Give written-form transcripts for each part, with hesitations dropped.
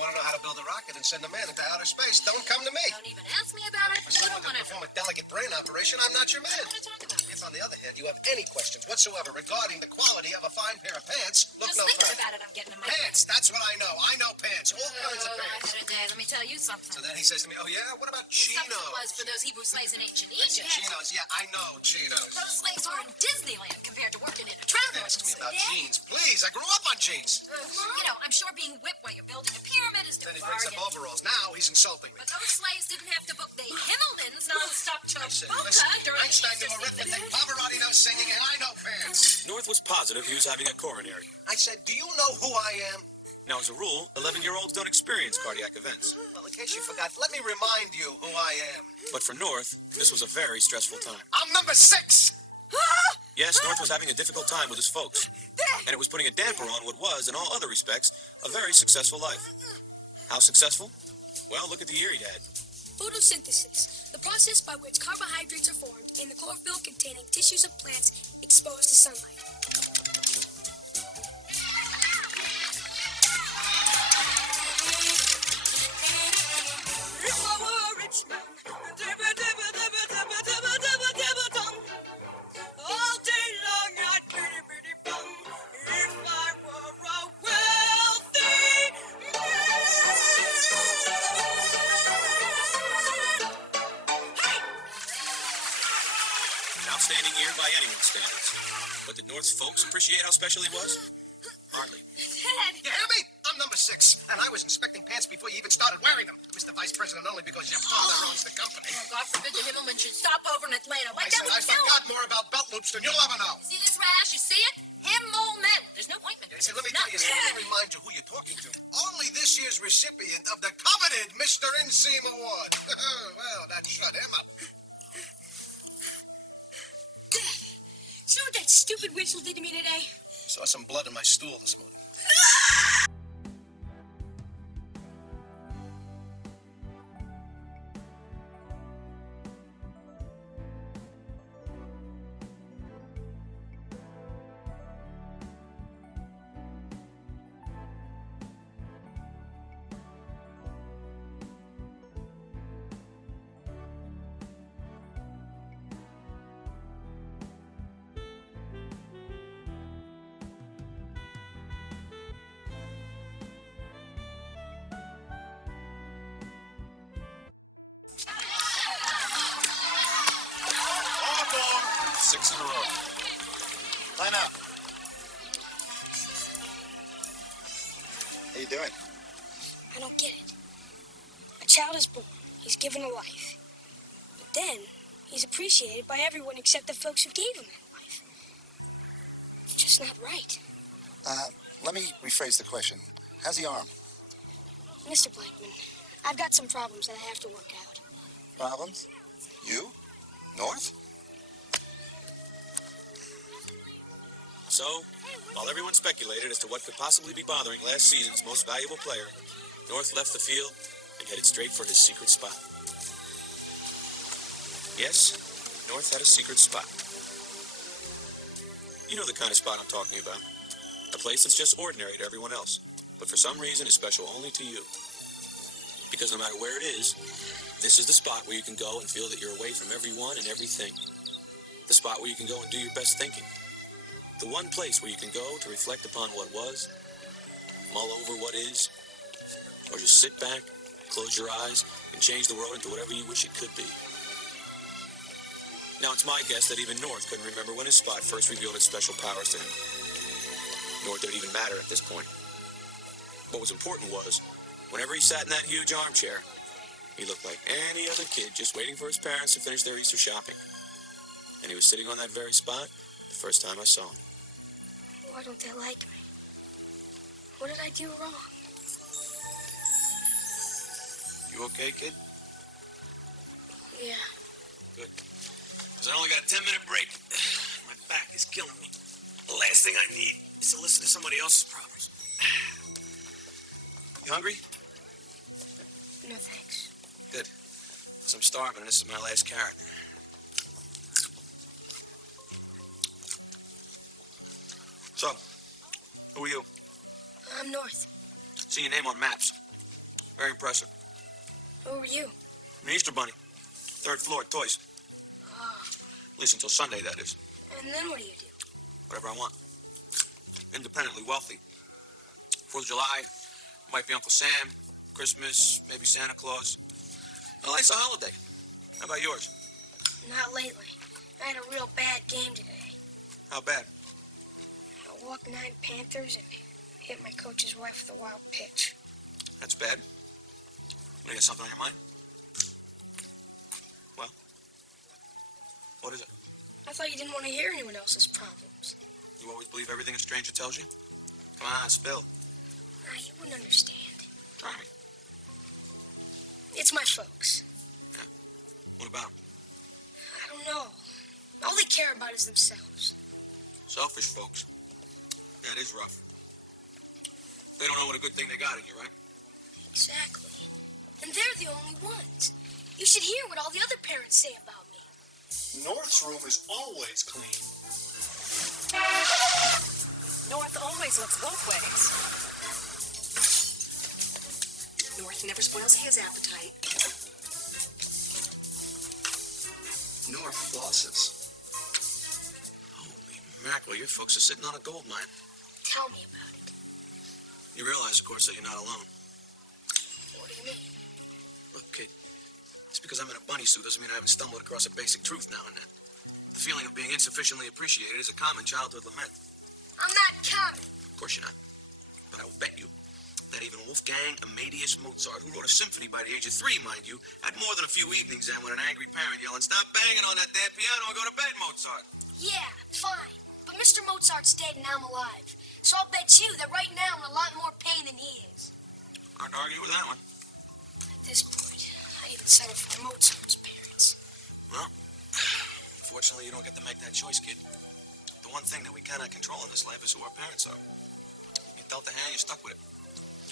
want to know how to build a rocket and send a man into outer space, don't come to me. Don't even ask me about it. For someone to perform a delicate brain operation, I'm not your man. I want to talk about it. If, on the other hand, you have any questions whatsoever regarding the quality of a fine pair of pants, look no Just further. thinking about it, I'm getting a migraine. Pants, that's what I know. I know pants, all kinds of I pants. had a day. Let me tell you something. So then he says to me, oh yeah, what about The chinos? subject was for those Hebrew slaves in ancient I said, Egypt. chinos, yeah, I know chinos. Those slaves were in Disneyland compared to working in a travel Ask me agency. about jeans, please. I grew up on jeans. You know, I'm sure being whipped while you're building a pyramid is no Then he brings up bargain. overalls. Now he's insulting me. But those slaves didn't have to book the Himmelmans non-stop to I said, Boca listen, during Einstein the knew arithmetic, Pavarotti knows singing, and I know pants. North was positive he was having a coronary. I said, do you know who I am? Now, as a rule, 11-year-olds don't experience cardiac events. Well, in case you forgot, let me remind you who I am. But for North, this was a very stressful time. I'm number 6. Yes, North was having a difficult time with his folks, and it was putting a damper on what was, in all other respects, a very successful life. How successful? Well, look at the year he'd had. Photosynthesis, the process by which carbohydrates are formed in the chlorophyll containing tissues of plants exposed to sunlight. If I were a rich man, all day long I'd pretty fun. If I were a wealthy An outstanding year by anyone's standards. But did North's folks appreciate how special he was? Hardly. Dad! You hear me? I'm number 6, and I was inspecting pants before you even started wearing them, Mr. Vice President, only because your father owns the company. Oh, God forbid the Himmelman should stop over in Atlanta. Like I that said I would kill forgot him. more about belt loops than you'll ever know. See this rash? You see it? Himmelman. There's no ointment. I said, let me tell you, so let me remind you who you're talking to. Only this year's recipient of the coveted Mr. Inseam Award. Well, that shut him up. See what that stupid whistle did to me today? Saw some blood in my stool this morning. Six in a row. Line up. How you doing? I don't get it. A child is born. He's given a life. But then, he's appreciated by everyone except the folks who gave him that life. It's just not right. Let me rephrase the question. How's the arm? Mr. Blankman, I've got some problems that I have to work out. Problems? You? North? So, while everyone speculated as to what could possibly be bothering last season's most valuable player, North left the field and headed straight for his secret spot. Yes, North had a secret spot. You know the kind of spot I'm talking about. A place that's just ordinary to everyone else, but for some reason is special only to you. Because no matter where it is, this is the spot where you can go and feel that you're away from everyone and everything. The spot where you can go and do your best thinking. The one place where you can go to reflect upon what was, mull over what is, or just sit back, close your eyes, and change the world into whatever you wish it could be. Now, it's my guess that even North couldn't remember when his spot first revealed its special powers to him. Nor did it even matter at this point. What was important was, whenever he sat in that huge armchair, he looked like any other kid just waiting for his parents to finish their Easter shopping. And he was sitting on that very spot the first time I saw him. Why don't they like me? What did I do wrong? You okay, kid? Yeah. Good. Because I only got a 10-minute break. My back is killing me. The last thing I need is to listen to somebody else's problems. You hungry? No, thanks. Good. Because I'm starving and this is my last carrot. So, who are you? I'm North. See your name on maps. Very impressive. Who were you? An Easter bunny. 3rd floor, toys. Oh. At least until Sunday, that is. And then what do you do? Whatever I want. Independently wealthy. 4th of July, might be Uncle Sam. Christmas, maybe Santa Claus. Well, it's a holiday. How about yours? Not lately. I had a real bad game today. How bad? I walked 9 Panthers and hit my coach's wife with a wild pitch. That's bad. You got something on your mind? Well? What is it? I thought you didn't want to hear anyone else's problems. You always believe everything a stranger tells you? Come on, spill. You wouldn't understand. Try me. It's my folks. Yeah. What about them? I don't know. All they care about is themselves. Selfish folks. That is rough. They don't know what a good thing they got in you, right? Exactly. And they're the only ones. You should hear what all the other parents say about me. North's room is always clean. North always looks both ways. North never spoils his appetite. North flosses. Holy mackerel, your folks are sitting on a gold mine. Tell me about it. You realize, of course, that you're not alone. What do you mean? Look, kid, just because I'm in a bunny suit doesn't mean I haven't stumbled across a basic truth now and then. The feeling of being insufficiently appreciated is a common childhood lament. I'm not common. Of course you're not. But I will bet you that even Wolfgang Amadeus Mozart, who wrote a symphony by the age of 3, mind you, had more than a few evenings then when an angry parent yelling, "Stop banging on that damn piano and go to bed, Mozart." Yeah, fine. But Mr. Mozart's dead and I'm alive. So I'll bet you that right now I'm in a lot more pain than he is. Hard to argue with that one. At this point, I even settle for Mozart's parents. Well, unfortunately, you don't get to make that choice, kid. The one thing that we cannot control in this life is who our parents are. You dealt the hand, you're stuck with it.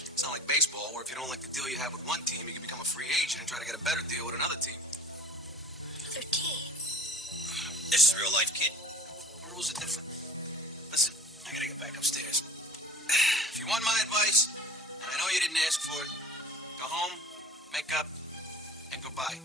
It's not like baseball, where if you don't like the deal you have with one team, you can become a free agent and try to get a better deal with another team. Another team? This is real life, kid. The rules are different. Listen, I gotta get back upstairs. If you want my advice, and I know you didn't ask for it, go home, make up, and goodbye.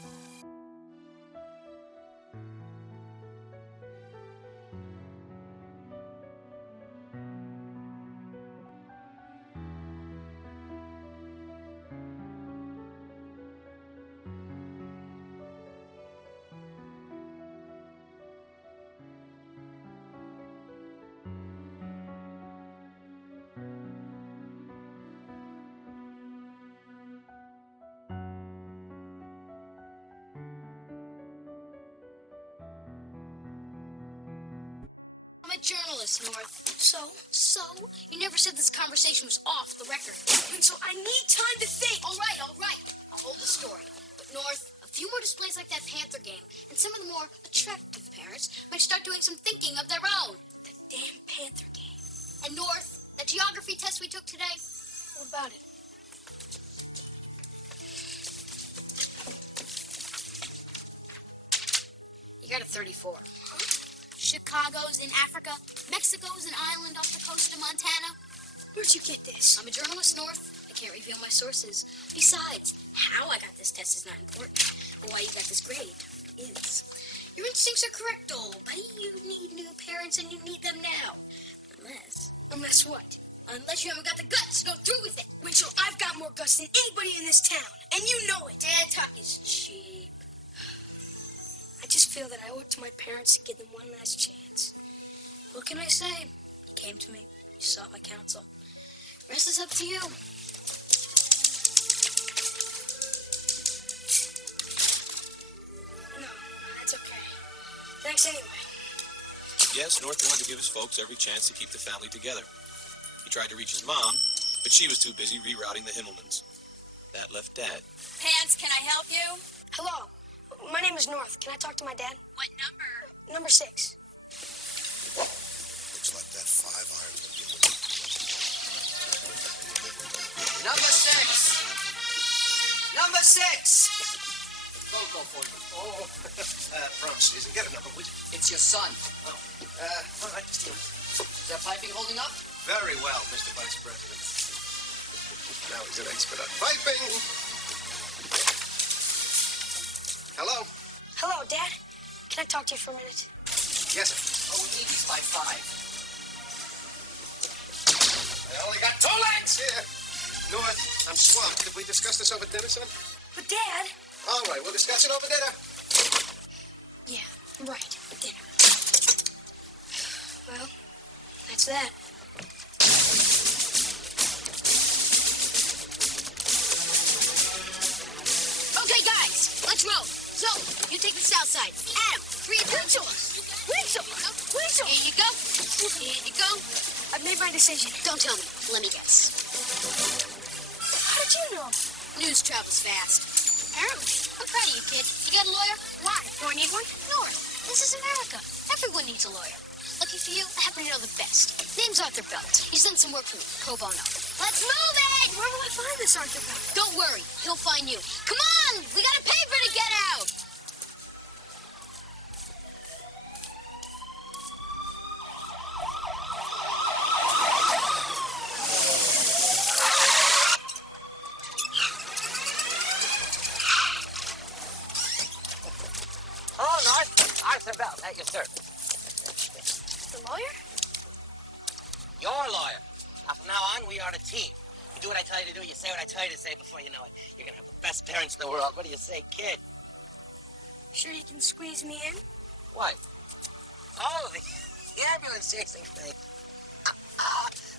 I'm a journalist, North. So? You never said this conversation was off the record. And so I need time to think. All right. I'll hold the story. But North, a few more displays like that Panther game, and some of the more attractive parents might start doing some thinking of their own. The damn Panther game. And North, that geography test we took today, What about it? you got a 34. Chicago's in Africa. Mexico's an island off the coast of Montana. Where'd you get this? I'm a journalist, North. I can't reveal my sources. Besides, how I got this test is not important. But why you got this grade is. Your instincts are correct, old buddy. You need new parents, and you need them now. Unless what? Unless you haven't got the guts to go through with it. Winchell, I've got more guts than anybody in this town, and you know it. Dad talk is cheap. I just feel that I owe it to my parents to give them one last chance. What can I say? You came to me. You sought my counsel. Rest is up to you. No, that's okay. Thanks anyway. Yes, North wanted to give his folks every chance to keep the family together. He tried to reach his mom, but she was too busy rerouting the Himmelmans. That left Dad. Pants, can I help you? Hello. My name is North. Can I talk to my dad? What number? Number 6. Looks like that 5-iron's gonna be a little... Number 6. Number 6. Go for you. Oh, front season. Get a number, would you? It's your son. Oh, all right, Mr. Is that piping holding up? Very well, Mr. Vice President. Now he's an expert at piping. Hello? Hello, Dad. Can I talk to you for a minute? Yes, sir. Oh, we need these by 5. I only got 2 legs here. North, I'm swamped. Could we discuss this over dinner, son? But, Dad... All right, we'll discuss it over dinner. Yeah, right. Dinner. Well, that's that. Okay, guys, let's roll. So, you take the south side. Adam, 3 of Whistle! Here you go. Here you go. I've made my decision. Don't tell me. Let me guess. How did you know? News travels fast. Apparently. I'm proud of you, kid. You got a lawyer? Why? Do I need one? North. This is America. Everyone needs a lawyer. Lucky for you, I happen to know the best. Name's Arthur Belt. He's done some work for me. Pro bono. Let's move it! Where will I find this Arthur Belt? Don't worry. He'll find you. Come on! We got a paper to get out! Oh, North. Arthur Bell, at your service. The lawyer? Your lawyer. Now, from now on, we are a team. You do what I tell you to do, you say what I tell you to say. Before you know it, you're going to have the best parents in the world. What do you say, kid? Sure you can squeeze me in? What? Oh, the ambulance chasing thing.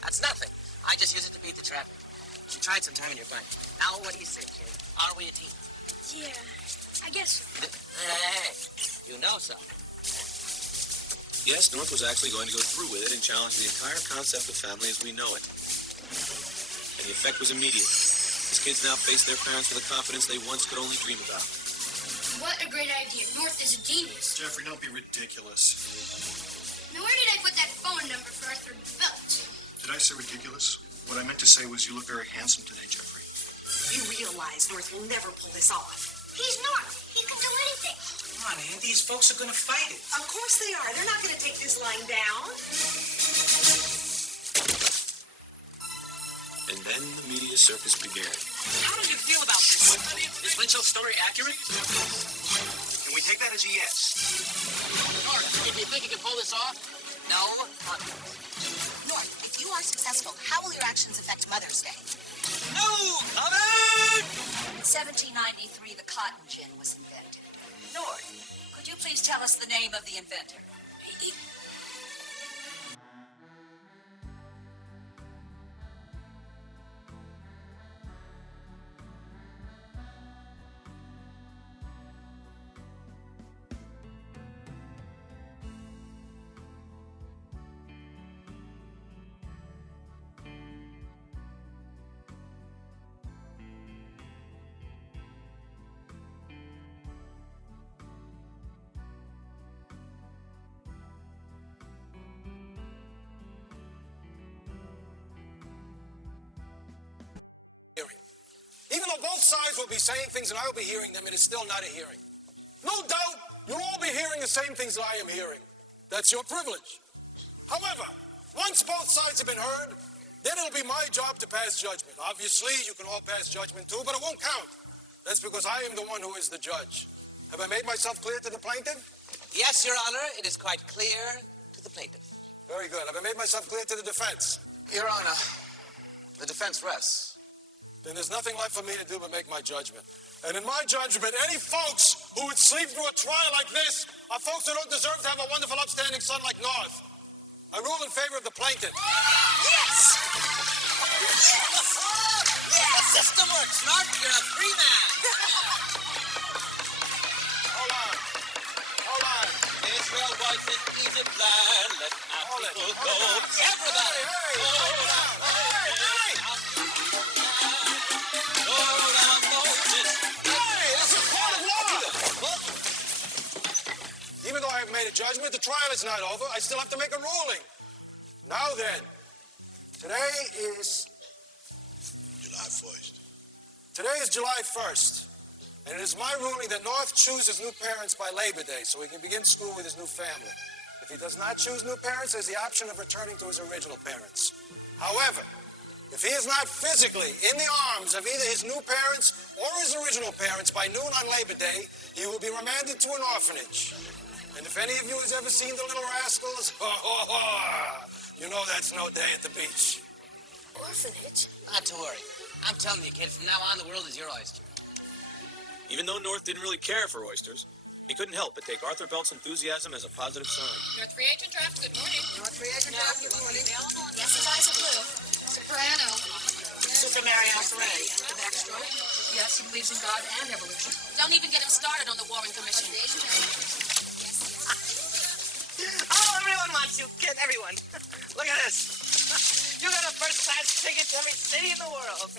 That's nothing. I just use it to beat the traffic. You should try it sometime in your bike. Now, what do you say, kid? Are we a team? Yeah, I guess so. Hey, you know something. Yes, North was actually going to go through with it and challenge the entire concept of family as we know it. And the effect was immediate. His kids now face their parents with a confidence they once could only dream about. What a great idea. North is a genius. Jeffrey, don't be ridiculous. Now, where did I put that phone number for Arthur Belt? Did I say ridiculous? What I meant to say was you look very handsome today, Jeffrey. You realize North will never pull this off. He's North. He can do anything. Come on, Ann. These folks are going to fight it. Of course they are. They're not going to take this lying down. And then the media circus began. How do you feel about this? Is Winchel's story accurate? Can we take that as a yes? North, if you think you can pull this off, no confidence. North, if you are successful, how will your actions affect Mother's Day? No comment! In 1793, the cotton gin was invented. North, could you please tell us the name of the inventor? Even though both sides will be saying things and I will be hearing them, it is still not a hearing. No doubt you'll all be hearing the same things that I am hearing. That's your privilege. However, once both sides have been heard, then it'll be my job to pass judgment. Obviously, you can all pass judgment too, but it won't count. That's because I am the one who is the judge. Have I made myself clear to the plaintiff? Yes, Your Honor, it is quite clear to the plaintiff. Very good. Have I made myself clear to the defense? Your Honor, the defense rests. Then there's nothing left for me to do but make my judgment. And in my judgment, any folks who would sleep through a trial like this are folks who don't deserve to have a wonderful, upstanding son like North. I rule in favor of the plaintiff. Yes! Yes! Yes! The system works, North. You're a free man. Hold on. Hold on. Israel was in Egypt land. Let my people go. Everybody! Hey, hold on. Even though I've made a judgment, the trial is not over. I still have to make a ruling. Now then, today is July 1st. And it is my ruling that North chooses new parents by Labor Day so he can begin school with his new family. If he does not choose new parents, there's the option of returning to his original parents. However, If he is not physically in the arms of either his new parents or his original parents by noon on Labor Day, he will be remanded to an orphanage. And if any of you has ever seen the Little Rascals, you know that's no day at the beach. Orphanage? Not to worry. I'm telling you, kid, from now on, the world is your oyster. Even though North didn't really care for oysters, he couldn't help but take Arthur Belt's enthusiasm as a positive sign. North Free Agent Draft, good morning. North Free Agent Draft, good morning. Yes, his eyes are blue. Soprano. Super Marianne Ray. The backstroke. Yes, he believes in God and evolution. Don't even get him started on the Warren Commission. Oh, everyone wants you, kid. Everyone. Look at this. You got a first-class ticket to every city in the world.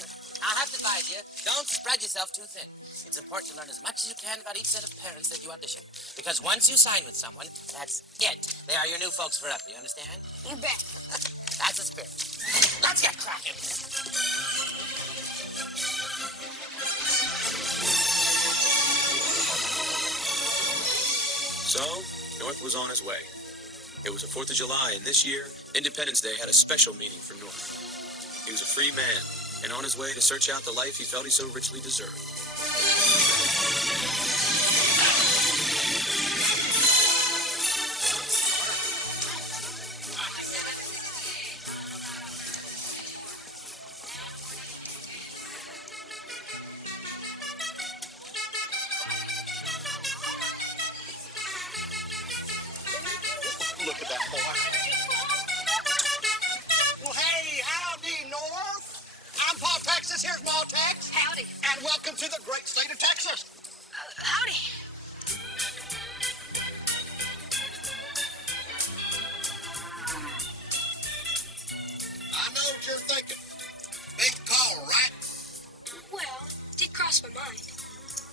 I'll have to advise you, don't spread yourself too thin. It's important to learn as much as you can about each set of parents that you audition. Because once you sign with someone, that's it. They are your new folks forever, you understand? You bet. That's the spirit. Let's get cracking. So, North was on his way. It was the 4th of July, and this year, Independence Day had a special meaning for North. He was a free man, and on his way to search out the life he felt he so richly deserved. Look at that boy. Well, hey, howdy, North. I'm Paul Texas. Here's Ma Tex. Howdy. And welcome to the great state of Texas. Howdy. I know what you're thinking. Big call, right? Well, did cross my mind.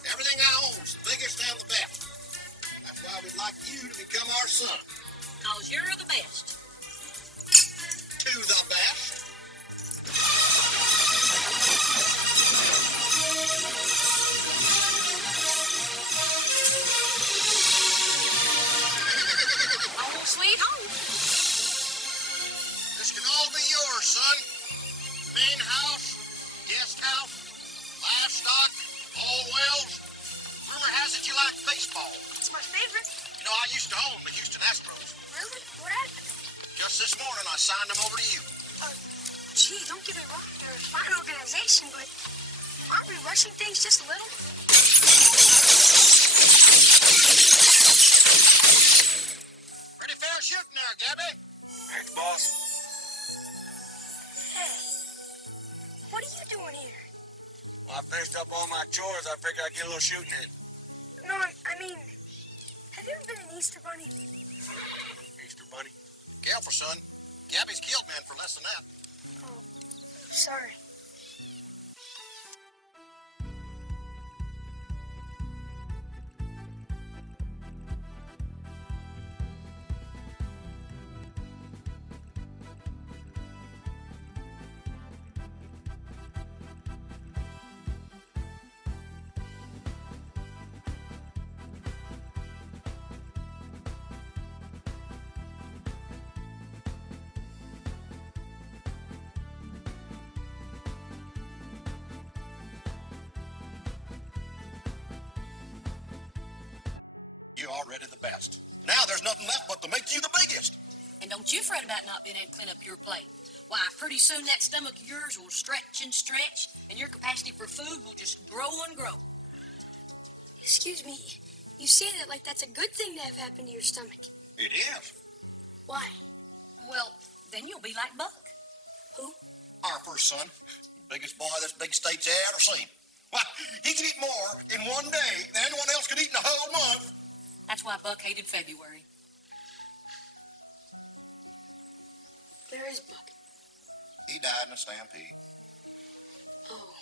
Everything I own's the biggest and the best. That's why we'd like you to become our son. Because you're the best. To the best. Home sweet home. This can all be yours, son. Main house, guest house, livestock, all wells. Rumor has it you like baseball. It's my favorite. You know, I used to own the Houston Astros. Really? What happened? Just this morning, I signed them over to you. Gee, don't get me wrong. They're a fine organization, but aren't we rushing things just a little? Pretty fair shooting there, Gabby. Thanks, boss. Hey, what are you doing here? Well, I finished up all my chores. I figured I'd get a little shooting in. No, I mean, have you ever been an Easter Bunny? Easter Bunny? Careful, son. Gabby's killed men for less than that. Oh, sorry. You're already the best. Now there's nothing left but to make you the biggest. And don't you fret about not being able to clean up your plate. Why, pretty soon that stomach of yours will stretch and stretch, and your capacity for food will just grow and grow. Excuse me, you say that like that's a good thing to have happen to your stomach. It is. Why? Well, then you'll be like Buck. Who? Our first son. Biggest boy this big state's ever seen. Why, he could eat more in one day than anyone else could eat in a whole month. That's why Buck hated February. Where is Buck? He died in a stampede. Oh,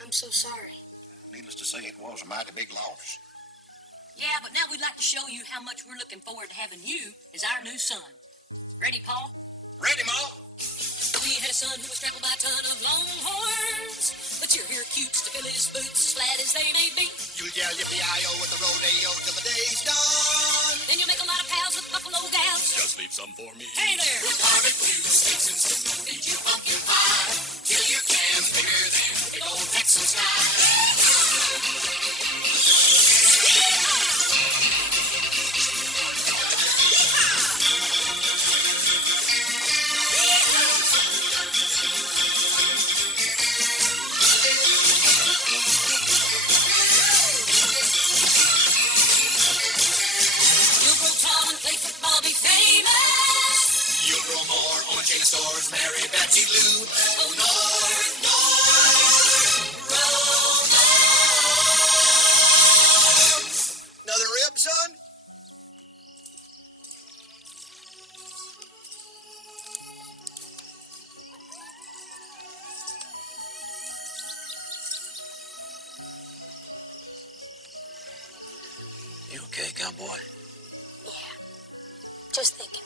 I'm so sorry. Needless to say, it was a mighty big loss. Yeah, but now we'd like to show you how much we're looking forward to having you as our new son. Ready, Paul? Ready, Ma? We had a son who was trampled by a ton of longhorns, but you're here cutes to fill his boots as flat as they may be. You'll yell yippee-i-o with the rodeo till the day's done. Then you'll make a lot of pals with buffalo gals Just leave some for me. Hey there! Barbecue steaks and some feed you pumpkin pie. Till your can's bigger than the big old Texas sky. You'll grow tall and play football, be famous. You'll grow more on a chain of stores, Mary Betsy Lou. Oh, North, North, roll on. Another rib, son? You okay, cowboy? Yeah. Just thinking.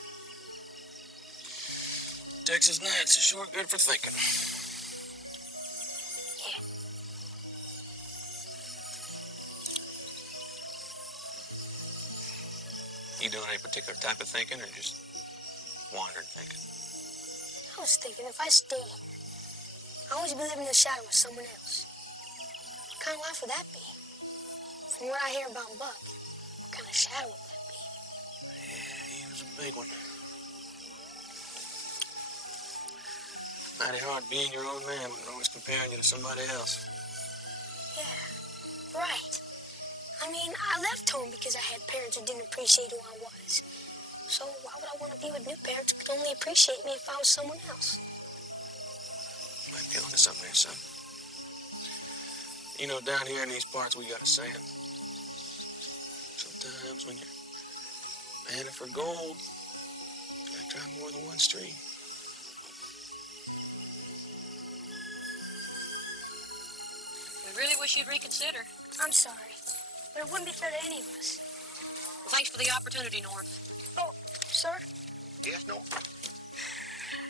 Texas nights are sure good for thinking. Yeah. You doing any particular type of thinking or just wandering thinking? I was thinking if I stay here, I'll always be living in the shadow with someone else. What kind of life would that be? From what I hear about Buck, what kind of shadow would that be? Yeah, he was a big one. Mighty hard being your own man when they're always comparing you to somebody else. Yeah, right. I mean, I left home because I had parents who didn't appreciate who I was. So why would I want to be with new parents who could only appreciate me if I was someone else? Might be onto something there, son. You know, down here in these parts, we got a saying. Sometimes when you're panning for gold, you gotta try more than one stream. We really wish you'd reconsider. I'm sorry, but it wouldn't be fair to any of us. Well, thanks for the opportunity, North. Oh, sir, Yes, no?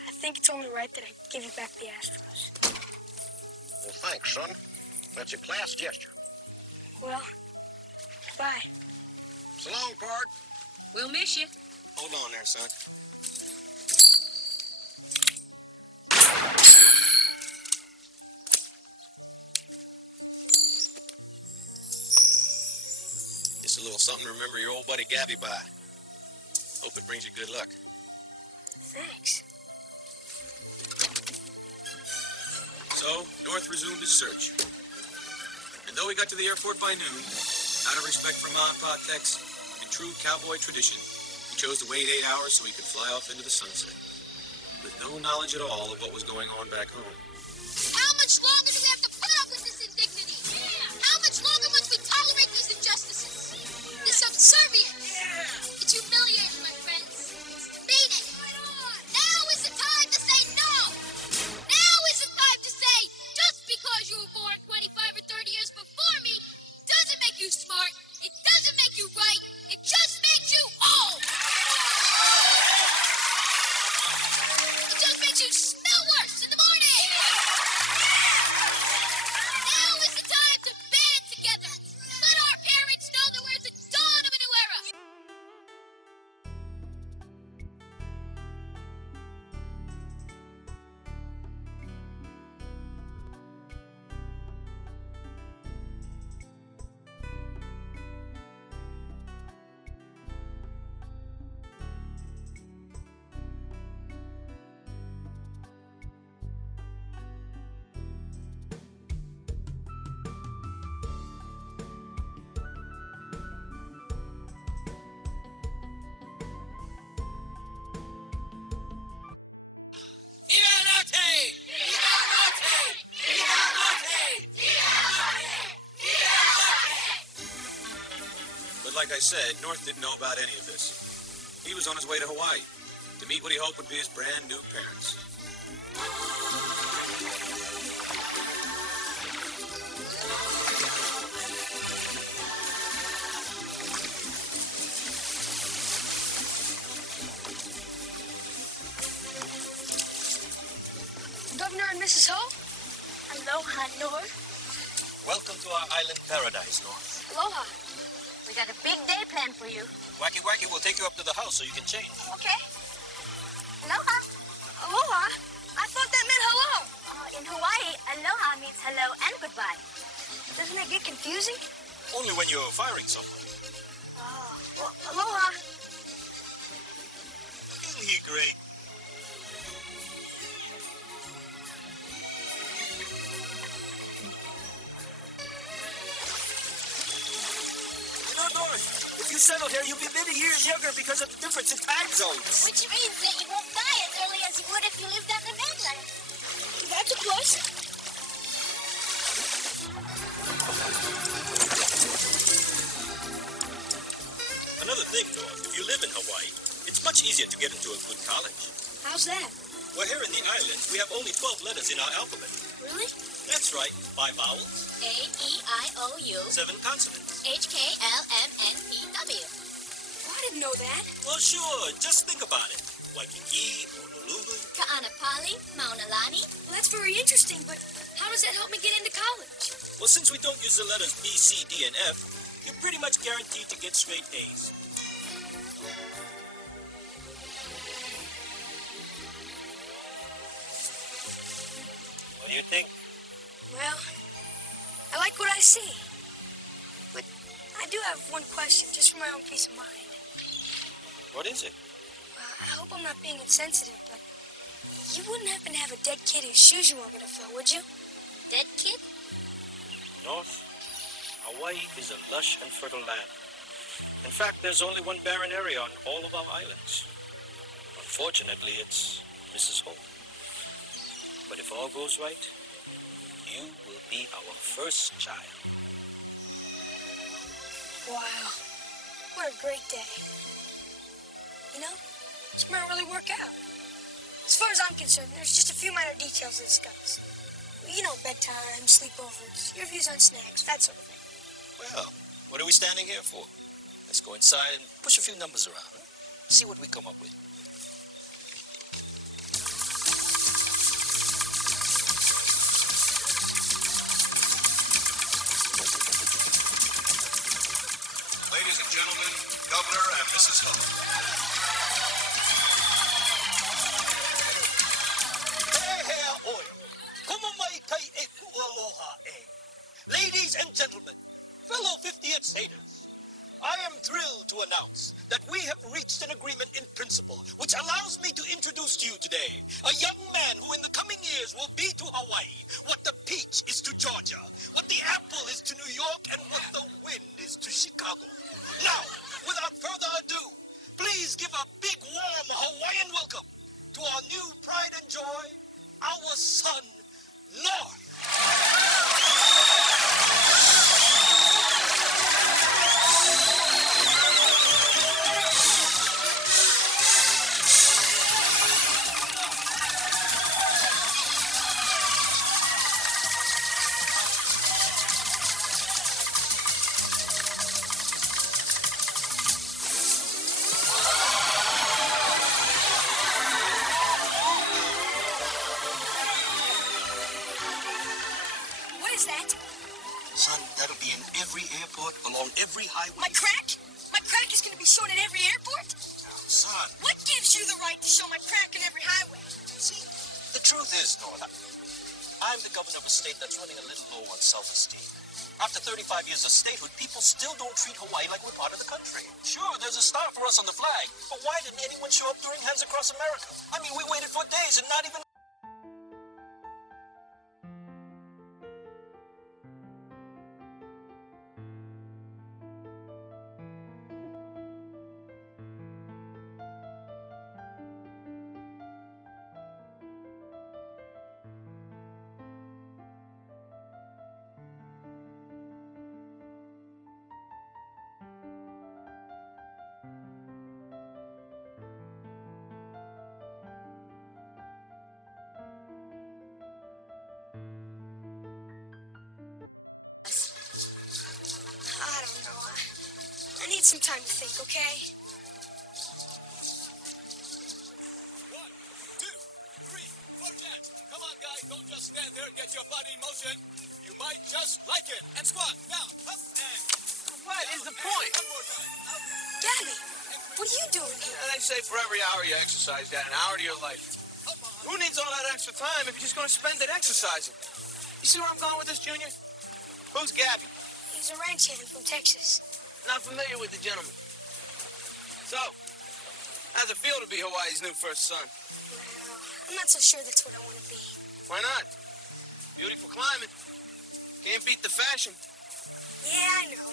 I think it's only right that I give you back the Astros. Well, thanks, son. That's a class gesture. Well, bye. So long, Pard. We'll miss you. Hold on there, son. Just a little something to remember your old buddy Gabby by. Hope it brings you good luck. Thanks. So, North resumed his search. And though he got to the airport by noon, out of respect for Ma and Pa Tex, in true cowboy tradition, he chose to wait 8 hours so he could fly off into the sunset, with no knowledge at all of what was going on back home. How much longer do we have to put up with this indignity? How much longer must we tolerate these injustices? This subservience? It's humiliating, my friends. Mean it. Now is the time to say no. Now is the time to say, just because you were born 25 or 30 years before me doesn't make you smart. It doesn't make you right. It just makes you old. It just makes you smell worse in the morning. Now is the time to band together and let our parents know that we're at the dawn of a new era. But like I said, North didn't know about any of this. He was on his way to Hawaii to meet what he hoped would be his brand new parents. Governor and Mrs. Ho? Aloha, North. Welcome to our island paradise, North. Aloha. We got a big day planned for you. Wacky Wacky will take you up to the house so you can change. Okay. Aloha. Aloha? I thought that meant hello. In Hawaii, aloha means hello and goodbye. Doesn't that get confusing? Only when you're firing someone. Oh, well, aloha. Isn't he great? You know, Doris, if you settle here, you'll be many years younger because of the difference in time zones. Which means that you won't die as early as you would if you lived on the mainland. That's a plus. Another thing, North, if you live in Hawaii, it's much easier to get into a good college. How's that? Well, here in the islands, we have only 12 letters in our alphabet. Really? That's right. 5 vowels, A-E-I-O-U, 7 consonants. H-K-L-M-N-E-W. Oh, I didn't know that. Well, sure. Just think about it. Waikiki, Honolulu. Ka'anapali, Maunalani. Well, that's very interesting, but how does that help me get into college? Well, since we don't use the letters B, C, D, and F, you're pretty much guaranteed to get straight A's. What do you think? Well, I like what I see. But I do have one question, just for my own peace of mind. What is it? I hope I'm not being insensitive, but you wouldn't happen to have a dead kid whose shoes you weren't going to fill, would you? Dead kid? North, Hawaii is a lush and fertile land. In fact, there's only one barren area on all of our islands. Unfortunately, it's Mrs. Hope. But if all goes right, you will be our first child. Wow. What a great day. You know, this might really work out. As far as I'm concerned, there's just a few minor details to discuss. You know, bedtime, sleepovers, your views on snacks, that sort of thing. Well, what are we standing here for? Let's go inside and push a few numbers around. Huh? See what we come up with. Ladies and gentlemen, Governor and Mrs. Hull. Ladies and gentlemen, fellow 50th staters, I am thrilled to announce that we have reached an agreement in principle which allows me to introduce to you today a young man who in the coming years will be to Hawaii what the peach is to Georgia, what the apple is to New York, and what the wind is to Chicago. Now, without further ado, please give a big, warm Hawaiian welcome to our new pride and joy, our son, North. What is that? Son, that'll be in every airport, along every highway. My crack? My crack is going to be shown at every airport? Son, What gives you the right to show my crack in every highway? see, the truth is, North, I'm the governor of a state that's running a little low on self-esteem. After 35 years of statehood, people still don't treat Hawaii like we're part of the country. Sure, there's a star for us on the flag, but why didn't anyone show up during Hands Across America? I mean, we waited for days and not even... I don't know. I need some time to think, okay? 1, 2, 3, 4 jacks. Come on, guys. Don't just stand there. Get your body in motion. You might just like it. And squat. Down. Up. And... What is the point? One more time. Up. Gabby, what are you doing here? And they say for every hour you exercise, you add an hour to your life. Who needs all that extra time if you're just going to spend it exercising? You see where I'm going with this, Junior? Who's Gabby? He's a ranch hand from Texas. Not familiar with the gentleman. So, how's it feel to be Hawaii's new first son? Well, I'm not so sure that's what I want to be. Why not? Beautiful climate. Can't beat the fashion. Yeah, I know.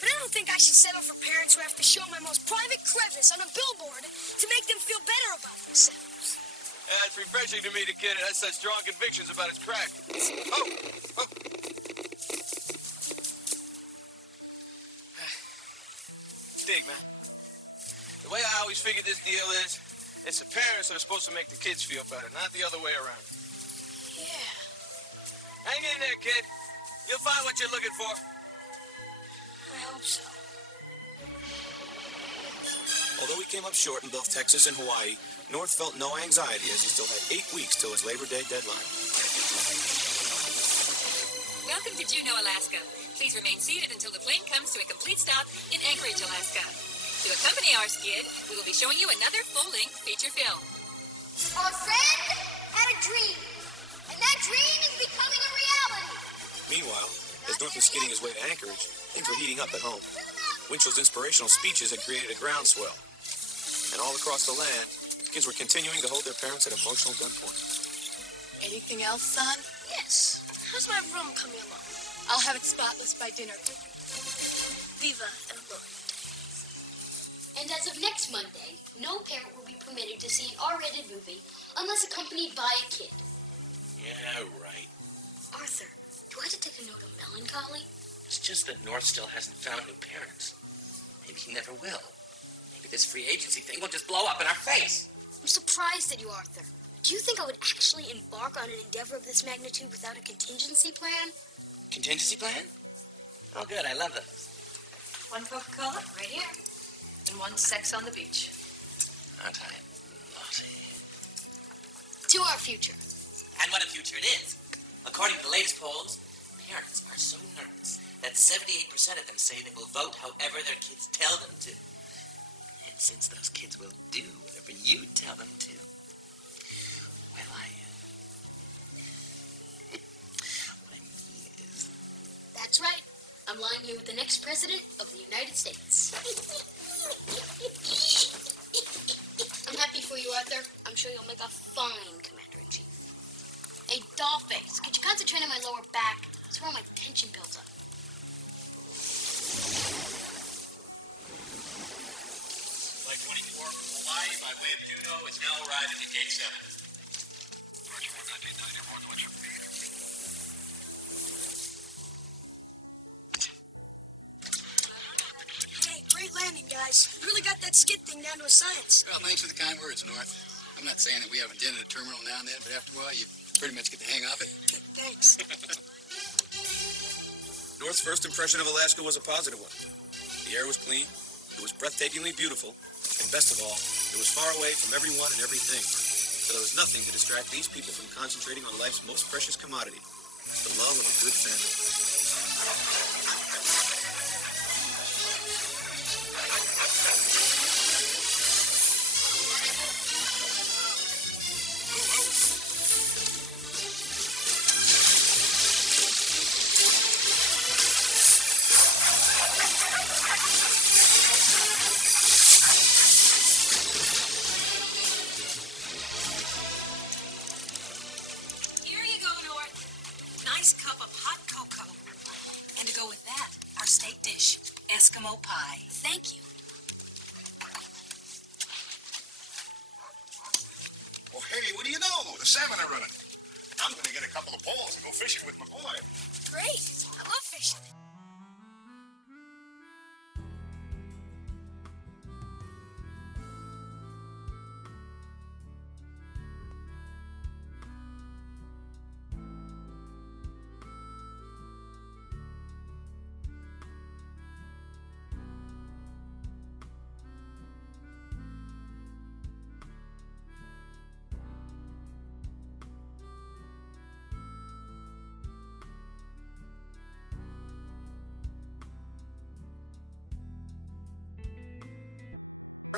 But I don't think I should settle for parents who have to show my most private crevice on a billboard to make them feel better about themselves. Yeah, it's refreshing to meet a kid that has such strong convictions about his craft. Oh. Dig, man. The way I always figured this deal is, it's the parents that are supposed to make the kids feel better, not the other way around. Yeah. Hang in there, kid. You'll find what you're looking for. I hope so. Although he came up short in both Texas and Hawaii, North felt no anxiety as he still had 8 weeks till his Labor Day deadline. Welcome to Juneau, Alaska. Please remain seated until the plane comes to a complete stop in Anchorage, Alaska. To accompany our skid, we will be showing you another full-length feature film. Our friend had a dream, and that dream is becoming a reality. Meanwhile, as North was skidding his way to Anchorage, things were heating up at home. Winchell's inspirational speeches had created a groundswell. And all across the land, kids were continuing to hold their parents at emotional gunpoint. Anything else, son? Yes. How's my room coming along? I'll have it spotless by dinner. Viva el Lord. And as of next Monday, no parent will be permitted to see an R-rated movie unless accompanied by a kid. Yeah, right. Arthur, do I detect a note of melancholy? It's just that North still hasn't found new parents. Maybe he never will. Maybe this free agency thing will just blow up in our face. I'm surprised at you, Arthur. Do you think I would actually embark on an endeavor of this magnitude without a contingency plan? Contingency plan? Oh, good. I love them. One Coca-Cola, right here. And one sex on the beach. Aren't I naughty? To our future. And what a future it is. According to the latest polls, parents are so nervous that 78% of them say they will vote however their kids tell them to. And since those kids will do whatever you tell them to, well, what I mean is... That's right. I'm lying here with the next president of the United States. I'm happy for you, Arthur. I'm sure you'll make a fine commander-in-chief. Hey, Dollface, could you concentrate on my lower back? It's where all my tension builds up. Flight 24 from Hawaii by way of Juneau is now arriving at Gate 7. Roger 199, everyone, what's your feed? Hey, great landing, guys. You really got that skid thing down to a science. Well, thanks for the kind words, North. I'm not saying that we haven't done at a terminal now and then, but after a while, you pretty much get the hang of it. Thanks. North's first impression of Alaska was a positive one. The air was clean, it was breathtakingly beautiful, and best of all, it was far away from everyone and everything. So there was nothing to distract these people from concentrating on life's most precious commodity, the love of a good family. Here you go, North. Nice cup of hot cocoa. And to go with that, our state dish, Eskimo pie. Thank you. Well, hey, what do you know? The salmon are running. I'm going to get a couple of poles and go fishing with my boy. Great. I love fishing.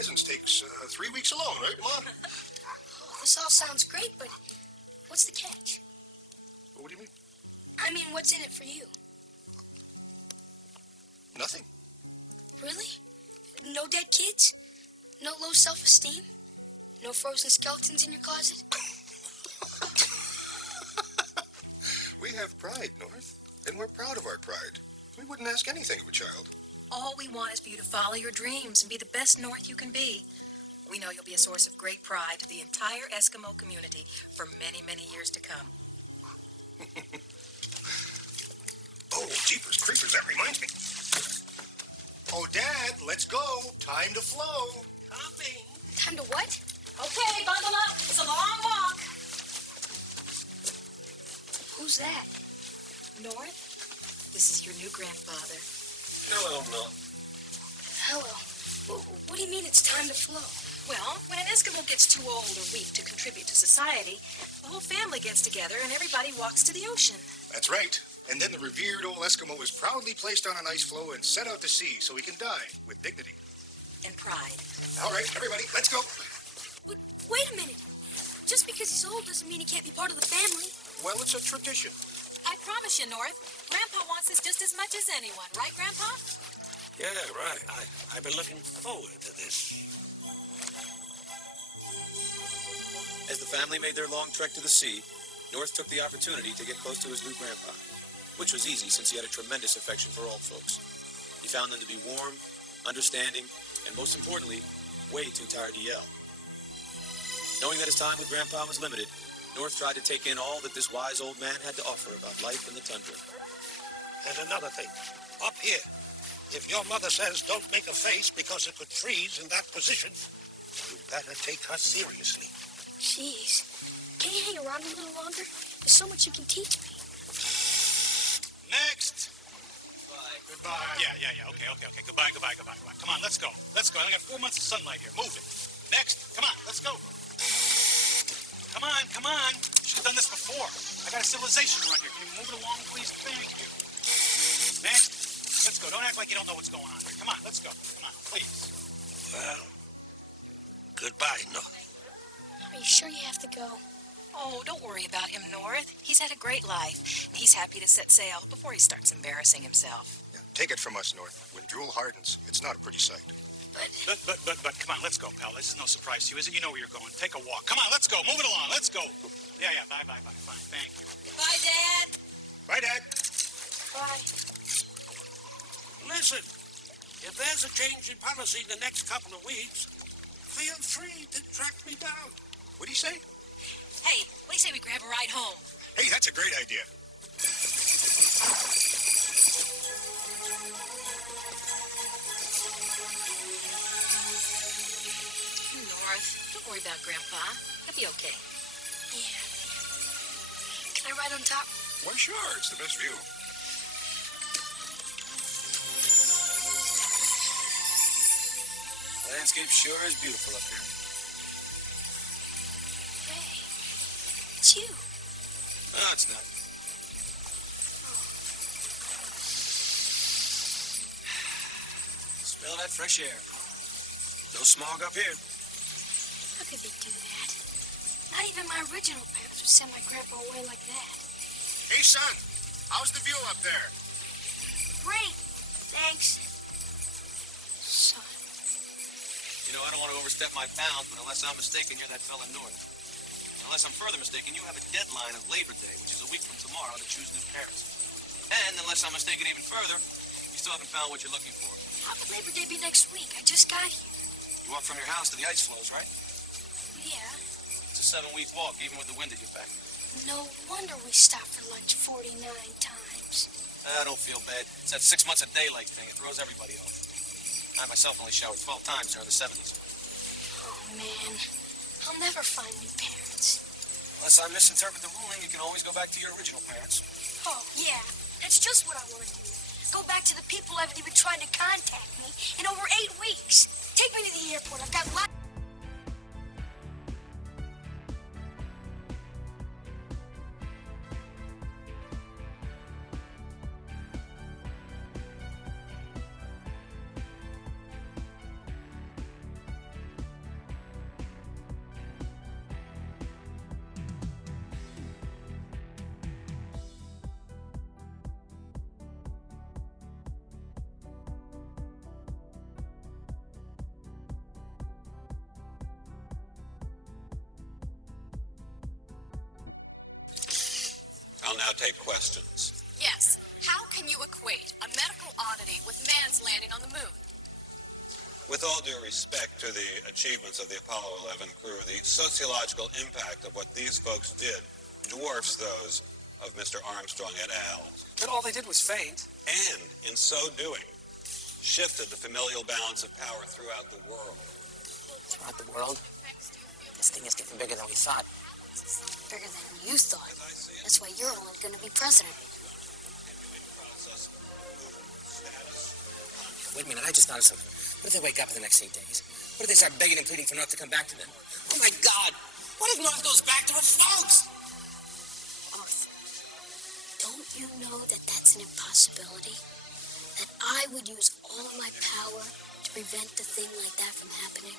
presents takes 3 weeks alone, right, Mom? Oh, this all sounds great, but what's the catch? What do you mean? I mean, what's in it for you? Nothing. Really? No dead kids? No low self-esteem? No frozen skeletons in your closet? We have pride, North, and we're proud of our pride. We wouldn't ask anything of a child. All we want is for you to follow your dreams and be the best North you can be. We know you'll be a source of great pride to the entire Eskimo community for many, many years to come. Oh, jeepers creepers, that reminds me. Oh, Dad, let's go. Time to flow. Coming. Time to what? Okay, bundle up. It's a long walk. Who's that? North, this is your new grandfather. Hello, Mel. Hello. What do you mean it's time to flow? Well, when an Eskimo gets too old or weak to contribute to society, the whole family gets together and everybody walks to the ocean. That's right. And then the revered old Eskimo is proudly placed on an ice floe and set out to sea so he can die with dignity. And pride. All right, everybody, let's go. But wait a minute. Just because he's old doesn't mean he can't be part of the family. Well, it's a tradition. I promise you, North, Grandpa wants this just as much as anyone. Right, Grandpa? Yeah, right. I've been looking forward to this. As the family made their long trek to the sea, North took the opportunity to get close to his new grandpa, which was easy since he had a tremendous affection for old folks. He found them to be warm, understanding, and most importantly, way too tired to yell. Knowing that his time with Grandpa was limited, North tried to take in all that this wise old man had to offer about life in the tundra. And another thing, up here, if your mother says don't make a face because it could freeze in that position, you better take her seriously. Jeez. Can you hang around a little longer? There's so much you can teach me. Next. Bye. Goodbye. Yeah. Okay. Goodbye. Come on, let's go. I only got 4 months of sunlight here. Move it. Next. Come on, let's go. Come on. She's done this before. I got a civilization around here. Can you move it along, please? Thank you. Next. Let's go. Don't act like you don't know what's going on here. Come on, let's go. Come on, please. Well, goodbye, North. Are you sure you have to go? Oh, don't worry about him, North. He's had a great life, and he's happy to set sail before he starts embarrassing himself. Yeah, take it from us, North. When drool hardens, it's not a pretty sight. But come on, let's go, pal. This is no surprise to you, is it? You know where you're going. Take a walk. Come on, let's go. Move it along. Let's go. Yeah. Bye. Fine. Thank you. Bye, Dad. Bye, Dad. Bye. Listen, if there's a change in policy in the next couple of weeks, feel free to track me down. What do you say? Hey, what do you say we grab a ride home? Hey, that's a great idea. North, don't worry about Grandpa. He'll be okay. Yeah. Can I ride on top? Why, sure. It's the best view. The landscape sure is beautiful up here. Hey. It's you. No, it's not. Smell that fresh air. No smog up here. How could they do that? Not even my original parents would send my grandpa away like that. Hey, son, how's the view up there? Great. Thanks. Son. You know, I don't want to overstep my bounds, but unless I'm mistaken, you're that fella North. Unless I'm further mistaken, you have a deadline of Labor Day, which is a week from tomorrow, to choose new parents. And unless I'm mistaken even further, you still haven't found what you're looking for. How could Labor Day be next week? I just got here. You walk from your house to the ice floes, right? Yeah. It's a 7-week walk, even with the wind at your back. No wonder we stopped for lunch 49 times. Don't feel bad. It's that 6 months a day late thing. It throws everybody off. I myself only showered 12 times during the 70s. Oh, man. I'll never find new parents. Unless I misinterpret the ruling, you can always go back to your original parents. Oh, yeah. That's just what I want to do. Go back to the people who haven't even tried to contact me in over 8 weeks. Take me to the airport. I've got lots... will now take questions. Yes. How can you equate a medical oddity with man's landing on the moon? With all due respect to the achievements of the Apollo 11 crew, the sociological impact of what these folks did dwarfs those of Mr. Armstrong et al. But all they did was faint. And, in so doing, shifted the familial balance of power throughout the world. Throughout the world? This thing is getting bigger than we thought. Bigger than you thought. That's why you're only going to be president. Wait a minute, I just noticed something. What if they wake up in the next 8 days? What if they start begging and pleading for North to come back to them? Oh my God! What if North goes back to its folks? Arthur, don't you know that that's an impossibility? That I would use all my power to prevent a thing like that from happening?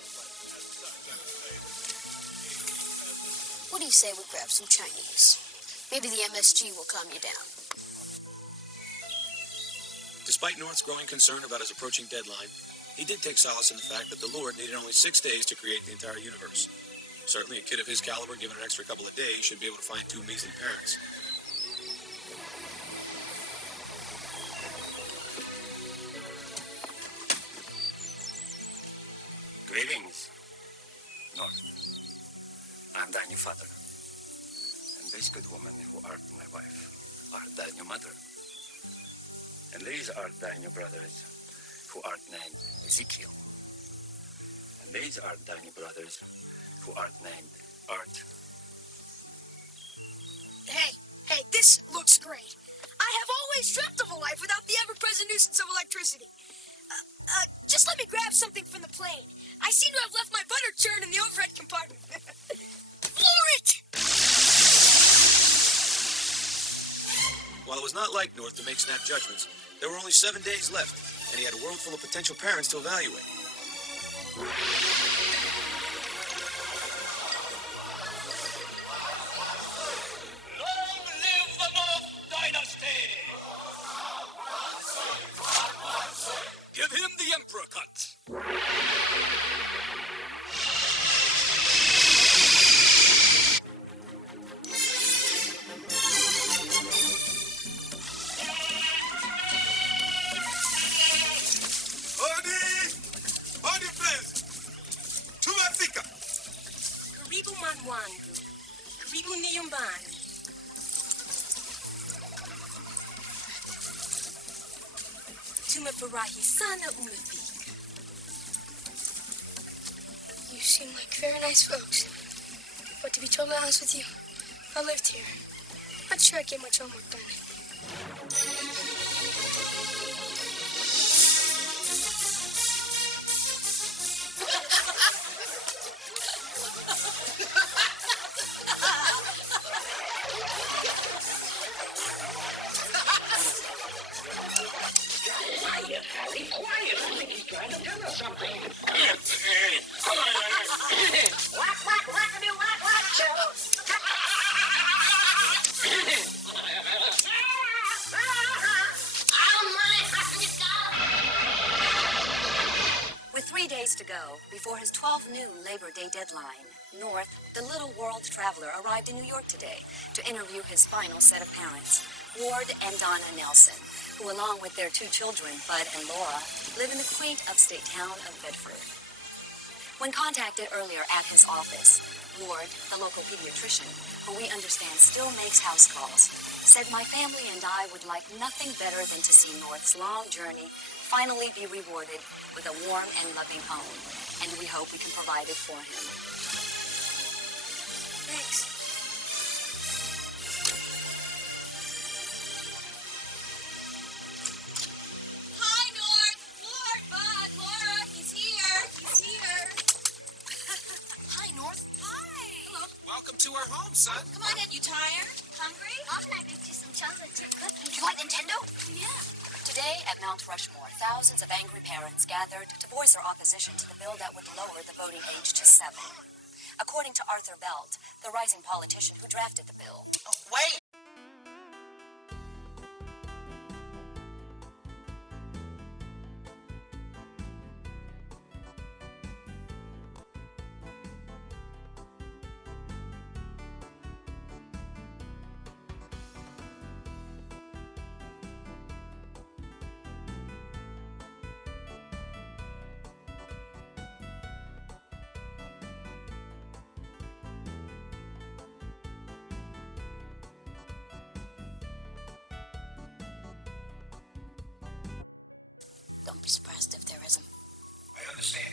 What do you say we grab some Chinese? Maybe the MSG will calm you down. Despite North's growing concern about his approaching deadline, he did take solace in the fact that the Lord needed only 6 days to create the entire universe. Certainly a kid of his caliber, given an extra couple of days, should be able to find 2 measly parents. Greetings, North. I'm thy new father, and this good woman who art my wife art thy new mother. And these are thy new brothers, who art named Ezekiel. And these are thy new brothers, who art named Art. Hey, this looks great. I have always dreamt of a life without the ever-present nuisance of electricity. Just let me grab something from the plane. I seem to have left my butter churn in the overhead compartment. Floor it! While it was not like North to make snap judgments, there were only 7 days left, and he had a world full of potential parents to evaluate. Long live the North Dynasty! Give him the Emperor cut! Karibu manwangu. Karibu ni nyumbani. Tumefurahi sana umefika. You seem like very nice folks. But to be totally honest with you, I lived here. Not sure I get much homework done. Quiet, Harry, quiet. I think he's trying to tell us something. Whack, whack, whackity, whack, whack, With 3 days to go, before his 12 noon Labor Day deadline, North, the little world traveler, arrived in New York today to interview his final set of parents, Ward and Donna Nelson, who, along with their 2 children, Bud and Laura, live in the quaint upstate town of Bedford. When contacted earlier at his office, Ward, the local pediatrician, who we understand still makes house calls, said my family and I would like nothing better than to see North's long journey finally be rewarded with a warm and loving home, and we hope we can provide it for him. Thanks. Hi, North. Lord, Bud, Laura, he's here. He's here. Hi, North. Hi. Hello. Welcome to our home, son. Come on in. You tired? Hungry? Mom and I baked you some chocolate chip cookies. You like Nintendo? Yeah. Today at Mount Rushmore, thousands of angry parents gathered to voice their opposition to the bill that would lower the voting age to 7. According to Arthur Belt, the rising politician who drafted the bill. Oh, wait! be surprised if there isn't. I understand.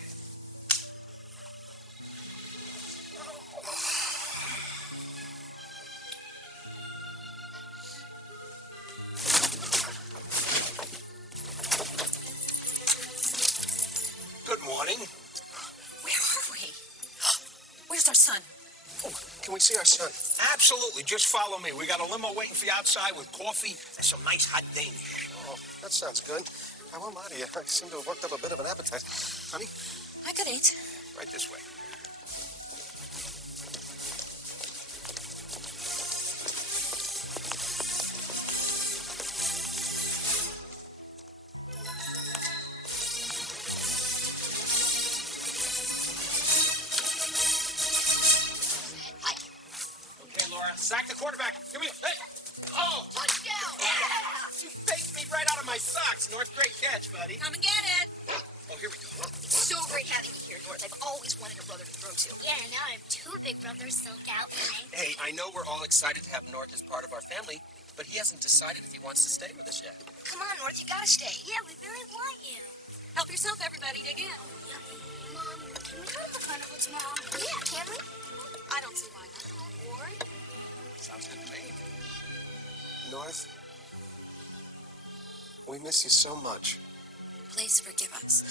Good morning. Where are we? Where's our son? Oh, can we see our son? Absolutely. Just follow me. We got a limo waiting for you outside with coffee and some nice hot Danish. Oh, that sounds good. How am I to you? I seem to have worked up a bit of an appetite. Honey? I could eat. Right this way. Okay, Laura, sack the quarterback. Give me. Hey. Oh, Touchdown! you faked me right out of my socks, North. Great catch, buddy. Come and get it. Oh, here we go. It's so great having you here, North. I've always wanted a brother to throw to. Yeah, now I have two big brothers, Silk Out and I. Hey, I know we're all excited to have North as part of our family, but he hasn't decided if he wants to stay with us yet. Come on, North, you gotta stay. Yeah, we really want you. Help yourself, everybody. Dig in. Mom, can we go to the carnival tomorrow? Yeah, can we? I don't see why not. Or Sounds good to me. North, we miss you so much. Please forgive us.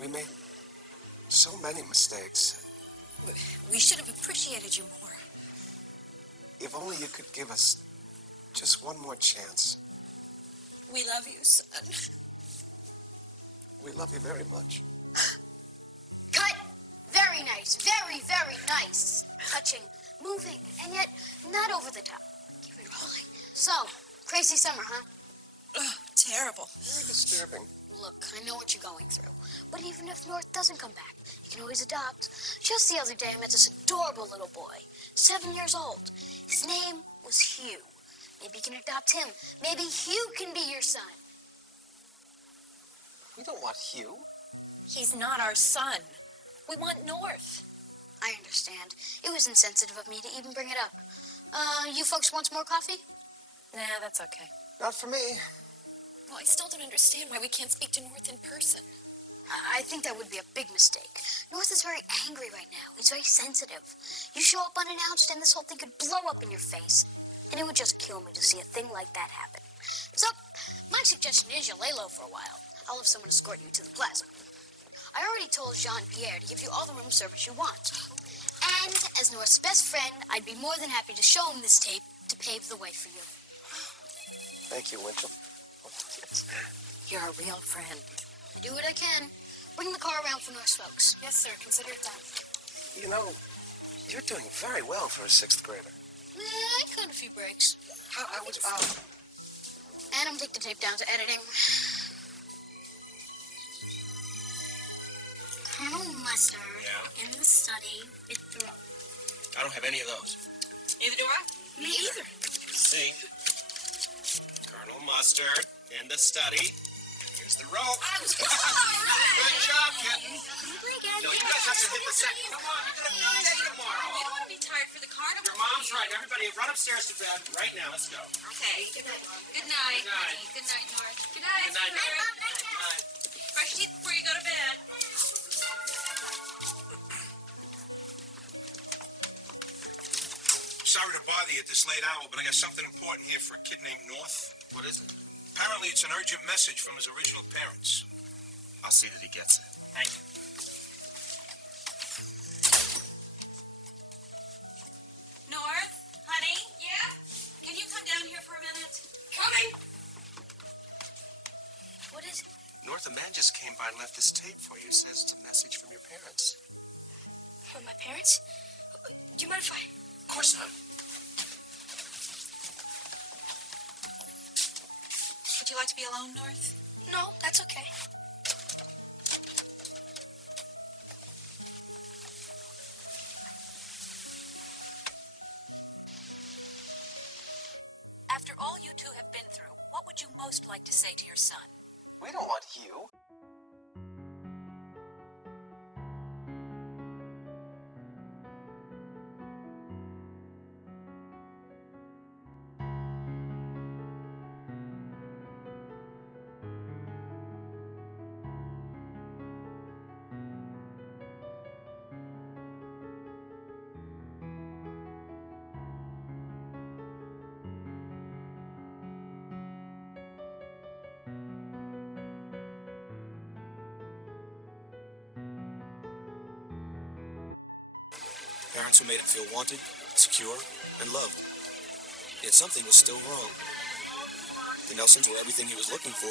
We made so many mistakes. We should have appreciated you more. If only you could give us just one more chance. We love you, son. We love you very much. cut. Very nice. Very, very nice. Touching, moving, and yet not over the top. Keep it rolling. So, crazy summer, huh? Ugh, terrible. Very disturbing. Look, I know what you're going through. But even if North doesn't come back, you can always adopt. Just the other day, I met this adorable little boy, 7 years old. His name was Hugh. Maybe you can adopt him. Maybe Hugh can be your son. We don't want Hugh. He's not our son. We want North. I understand. It was insensitive of me to even bring it up. You folks want some more coffee? Nah, that's okay. Not for me. Well, I still don't understand why we can't speak to North in person. I think that would be a big mistake. North is very angry right now. He's very sensitive. You show up unannounced and this whole thing could blow up in your face. And it would just kill me to see a thing like that happen. So, my suggestion is you lay low for a while. I'll have someone escort you to the plaza. I already told Jean-Pierre to give you all the room service you want. And as North's best friend, I'd be more than happy to show him this tape to pave the way for you. Thank you, Winchell. Oh, yes. You're a real friend. I do what I can. Bring the car around for North's folks. Yes, sir. Consider it done. You know, you're doing very well for a 6th grader. I cut a few breaks. I was, Adam, take the tape down to editing. Colonel Mustard in the study with throat. I don't have any of those. Neither do I. Me either. See? Colonel Mustard in the study. Here's the rope. Good job, kitten. No, you guys have to hit the set. Come on, you're going to have a big day tomorrow. You don't want to be tired for the carnival. Your mom's right. Everybody, run upstairs to bed right now. Let's go. Okay. Good night, Mom. Good night. Good night. Honey. Good night, North. Good night. Good night, North. Good night. Brush your teeth before you go to bed. Sorry to bother you at this late hour, but I got something important here for a kid named North. What is it? Apparently, it's an urgent message from his original parents. I'll see that he gets it. Thank you. North, honey? Yeah? Can you come down here for a minute? Coming! What is it? North, a man just came by and left this tape for you. It says it's a message from your parents. From my parents? Do you mind if I... Of course not. Would you like to be alone, North? No, that's okay. After all you two have been through, what would you most like to say to your son? We don't want Hugh. parents who made him feel wanted, secure, and loved. Yet something was still wrong. The Nelsons were everything he was looking for,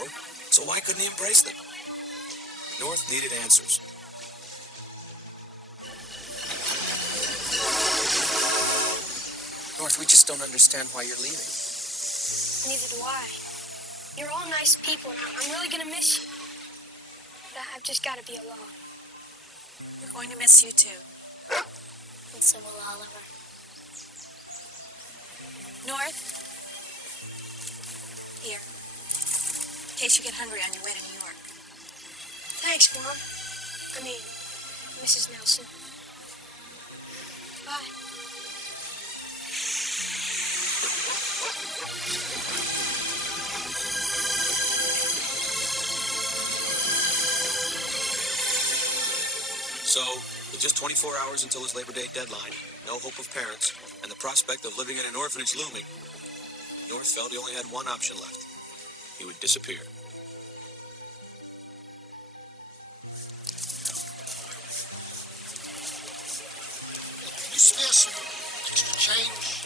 so why couldn't he embrace them? North needed answers. North, we just don't understand why you're leaving. Neither do I. You're all nice people, and I'm really going to miss you. But I've just got to be alone. We're going to miss you too. And so will Oliver. North? Here. In case you get hungry on your way to New York. Thanks, Mom. I mean, Mrs. Nelson. Bye. So, with just 24 hours until his Labor Day deadline, no hope of parents, and the prospect of living in an orphanage looming, North felt he only had one option left. He would disappear. Can you spare some extra change?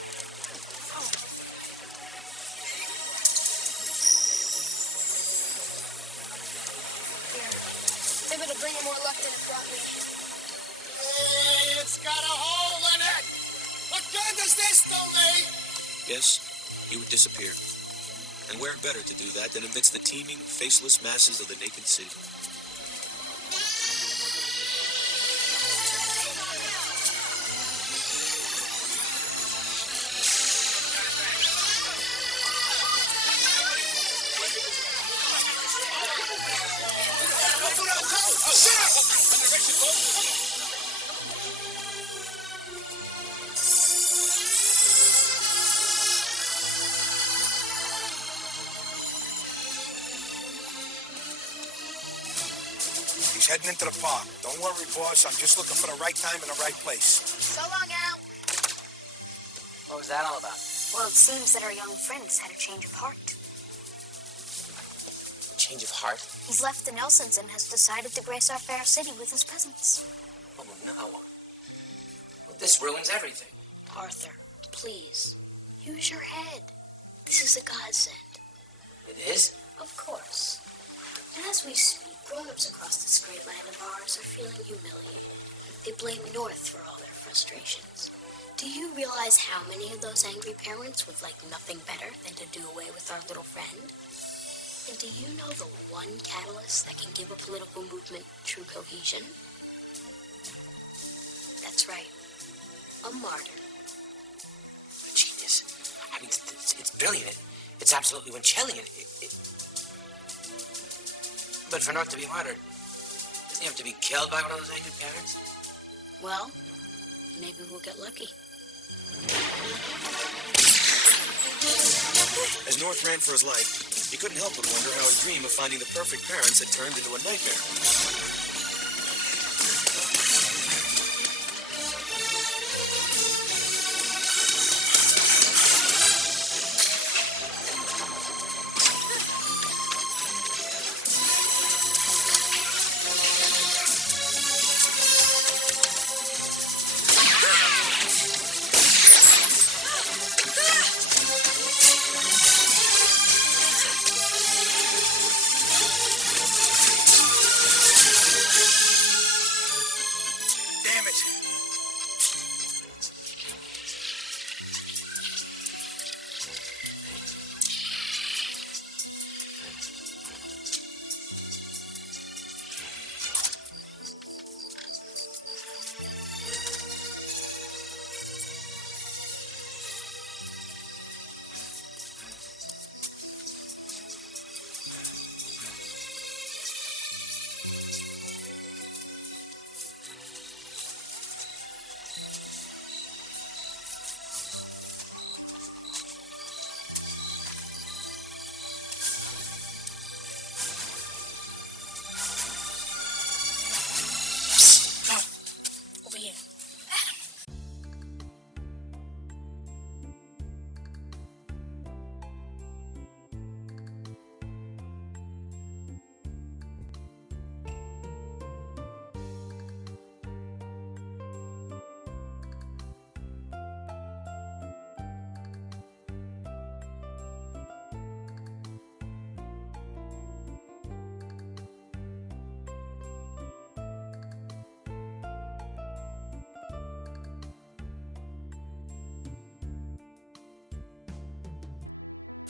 Here. Maybe it'll bring you more luck than it brought me. Hey, it's got a hole in it! What good does this do me? Yes, he would disappear. And where better to do that than amidst the teeming, faceless masses of the naked city? He's heading into the park. Don't worry, boss. I'm just looking for the right time and the right place. So long, Al. What was that all about? Well, it seems that our young friend's had a change of heart. Change of heart? He's left the Nelsons and has decided to grace our fair city with his presence. Oh, no. Well, this ruins everything. Arthur, please, use your head. This is a godsend. It is? Of course. And as we speak, grown-ups across this great land of ours are feeling humiliated. They blame North for all their frustrations. Do you realize how many of those angry parents would like nothing better than to do away with our little friend? And do you know the one catalyst that can give a political movement true cohesion? That's right. A martyr. A genius. I mean, it's brilliant. It's absolutely Winchelian. But for North to be martyred, doesn't he have to be killed by one of those angry parents? Well, maybe we'll get lucky. As North ran for his life, he couldn't help but wonder how his dream of finding the perfect parents had turned into a nightmare.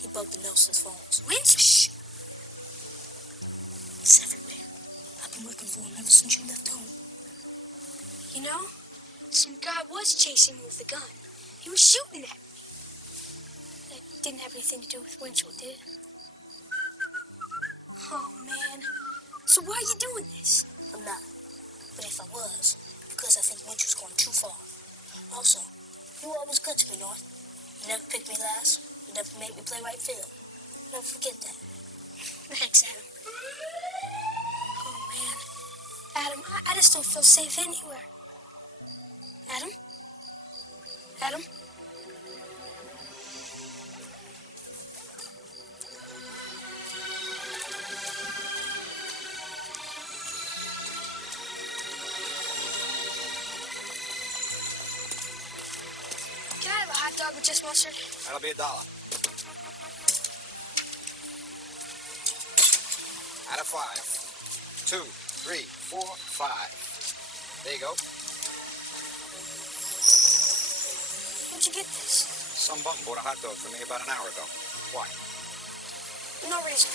He bugged the Nelson's phones. Winch? Shh. It's everywhere. I've been looking for him ever since you left home. You know, some guy was chasing me with a gun. He was shooting at me. That didn't have anything to do with Winchell, did it? Oh, man. So why are you doing this? I'm not. But if I was, because I think Winchell's going too far. Also, you were always good to me, North. You never picked me last. You never made me play right field. Never forget that. Thanks, Adam. Oh, man. Adam, I just don't feel safe anywhere. Adam? Adam? Can I have a hot dog with just mustard? That'll be $1. Out of 5. 2, 3, 4, 5. There you go. Where'd you get this? Some bum bought a hot dog for me about an hour ago. Why? No reason.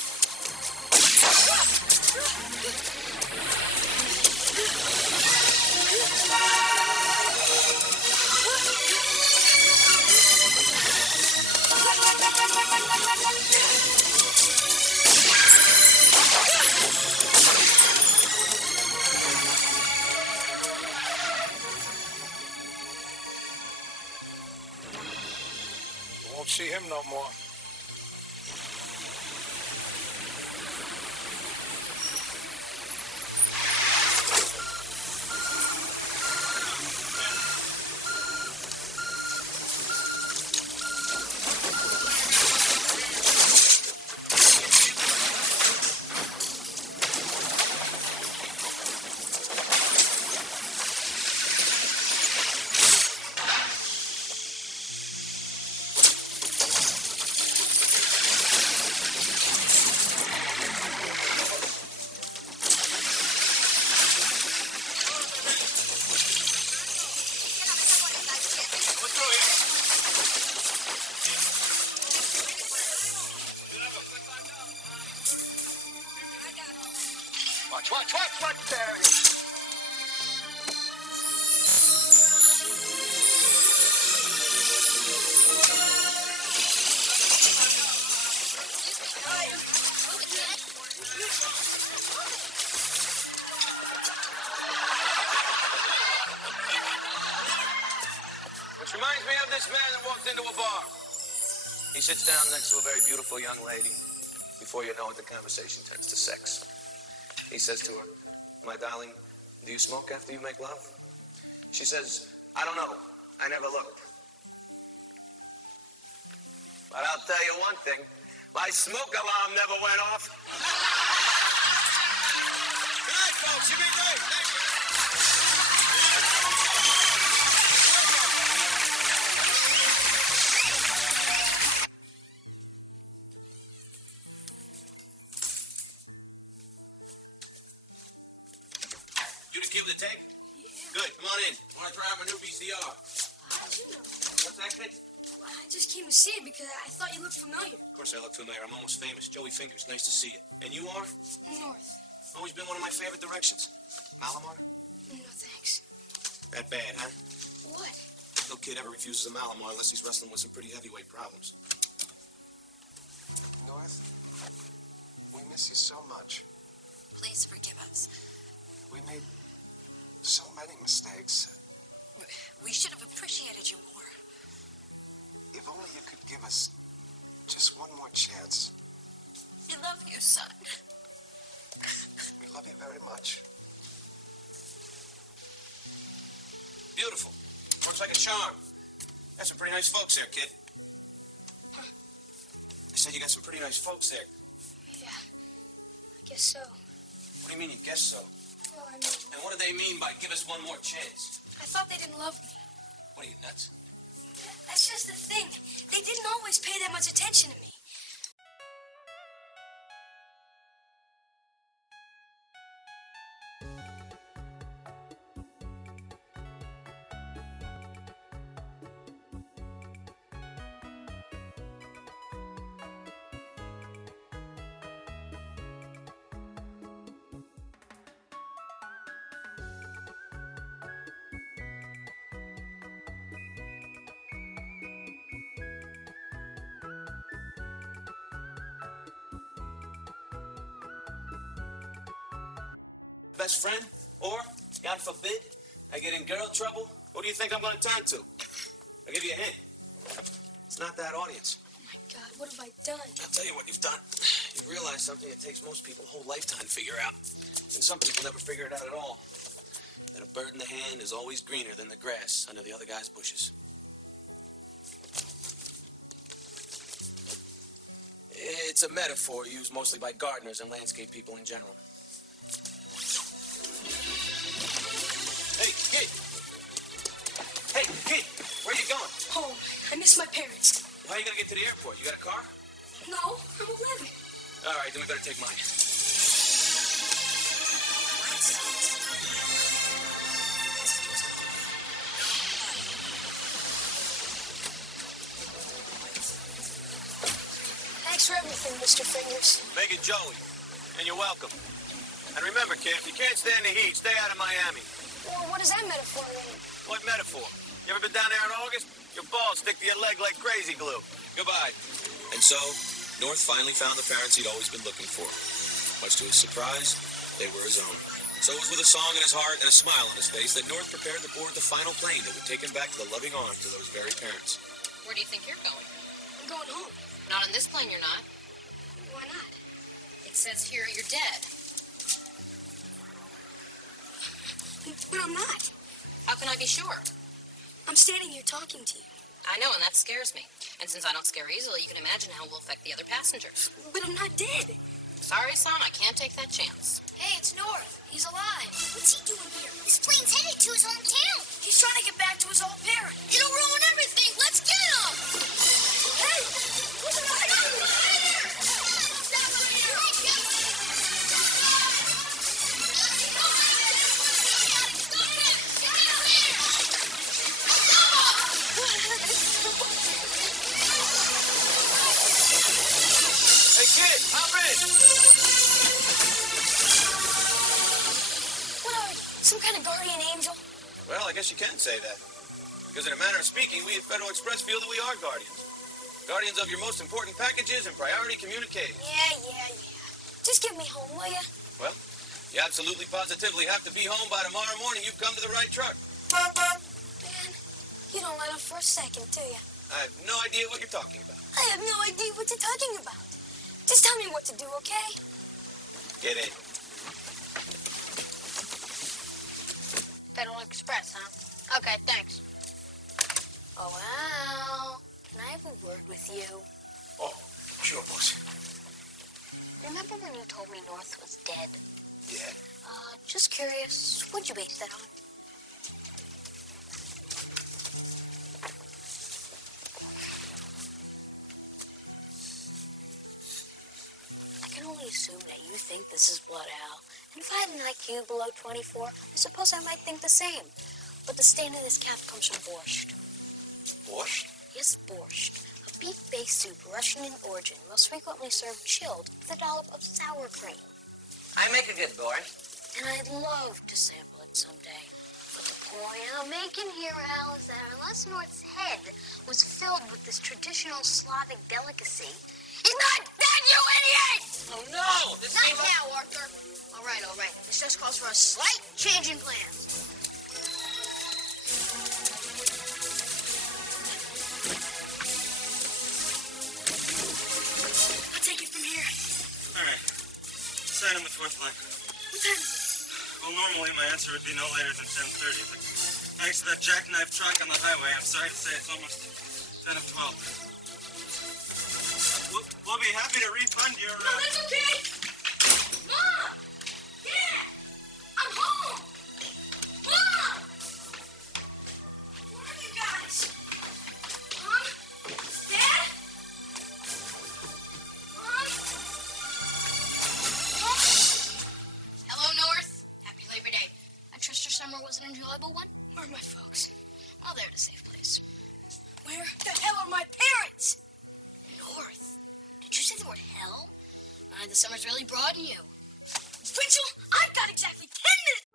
Won't see him no more. Watch, there he is. Which reminds me of this man that walked into a bar. He sits down next to a very beautiful young lady. Before you know it, the conversation turns to sex. He says to her, "My darling, do you smoke after you make love?" She says, "I don't know. I never looked." But I'll tell you one thing. My smoke alarm never went off. Good night, folks. You've been great. Thank you. You the kid with the tape? Yeah. Good. Come on in. Want to try out my new VCR? How'd you know? What's that, kid? I just came to see it because I thought you looked familiar. Of course I look familiar. I'm almost famous. Joey Fingers. Nice to see you. And you are? North. Always been one of my favorite directions. Malamar? No, thanks. That bad, huh? What? No kid ever refuses a Malamar unless he's wrestling with some pretty heavyweight problems. North, we miss you so much. Please forgive us. We made so many mistakes. We should have appreciated you more. If only you could give us just one more chance. We love you, son. We love you very much. Beautiful. Works like a charm. Got some pretty nice folks there, kid. I said you got some pretty nice folks there. Yeah, I guess so. What do you mean you guess so? Well, I mean, And what do they mean by give us one more chance? I thought they didn't love me. What are you, nuts? That's just the thing. They didn't always pay that much attention to me. best friend, or, God forbid, I get in girl trouble, who do you think I'm going to turn to? I'll give you a hint. It's not that audience. Oh my God, what have I done? I'll tell you what you've done. You've realized something that takes most people a whole lifetime to figure out. And some people never figure it out at all. That a bird in the hand is always greener than the grass under the other guy's bushes. It's a metaphor used mostly by gardeners and landscape people in general. Hey, kid! Hey, kid! Where are you going? Home. I miss my parents. How are you going to get to the airport? You got a car? No, I'm 11. All right, then we better take mine. Thanks for everything, Mr. Fingers. Make it Joey, and you're welcome. And remember, kid, if you can't stand the heat, stay out of Miami. Well, what does that metaphor mean? What metaphor? You ever been down there in August? Your balls stick to your leg like crazy glue. Goodbye. And so, North finally found the parents he'd always been looking for. Much to his surprise, they were his own. So it was with a song in his heart and a smile on his face that North prepared to board the final plane that would take him back to the loving arms of those very parents. Where do you think you're going? I'm going home. Not on this plane, you're not. Why not? It says here you're dead. But I'm not. How can I be sure? I'm standing here talking to you. I know, and that scares me. And since I don't scare easily, you can imagine how it will affect the other passengers. But I'm not dead. Sorry, son, I can't take that chance. Hey, it's North. He's alive. What's he doing here? This plane's headed to his hometown. He's trying to get back to his old parent. It'll ruin everything. Let's get him. Hey! Listen, I got you! Hey, kid, hop in! What are you? Some kind of guardian angel? Well, I guess you can say that. Because in a manner of speaking, we at Federal Express feel that we are guardians. Guardians of your most important packages and priority communiques. Yeah. Just get me home, will you? Well, you absolutely positively have to be home by tomorrow morning. You've come to the right truck. Man, you don't let up for a second, do you? I have no idea what you're talking about. I have no idea what you're talking about. Just tell me what to do, okay? Get in. Federal Express, huh? Okay, thanks. Oh, well. Can I have a word with you? Oh, sure, boss. Remember when you told me North was dead? Yeah? Just curious. What'd you base that on? I can only assume that you think this is blood, Al. And if I had an IQ below 24, I suppose I might think the same. But the stain in this cap comes from borscht. Borscht? Yes, borscht. A beef-based soup, Russian in origin, most frequently served chilled with a dollop of sour cream. I make a good boy. And I'd love to sample it someday. But the point I'm making here, Al, is that unless North's head was filled with this traditional Slavic delicacy, he's not dead, you idiot! Oh, no! This Not now, Arthur. All right. This just calls for a slight change in plans. I'll take it from here. All right. Sign on the fourth line. What time is it? Well, normally my answer would be no later than 10:30, but thanks to that jackknife truck on the highway, I'm sorry to say it's almost 10 of 12. We'll be happy to refund your... No, that's okay. Mom! Dad! I'm home! Mom! Where are you guys? Mom? Dad? Mom? Hello, North. Happy Labor Day. I trust your summer was an enjoyable one? Where are my folks? Oh, they're at a safe place. Where the hell are my parents? North. Did you say the word hell? The summer's really broadened you. Rachel, I've got exactly 10 minutes.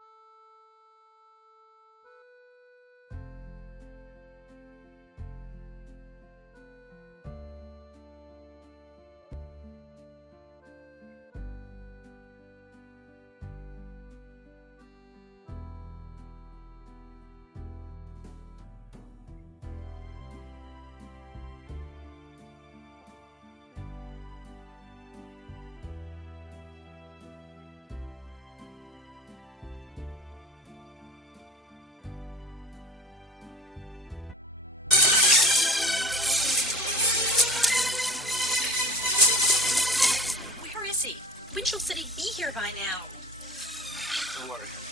Don't worry, honey.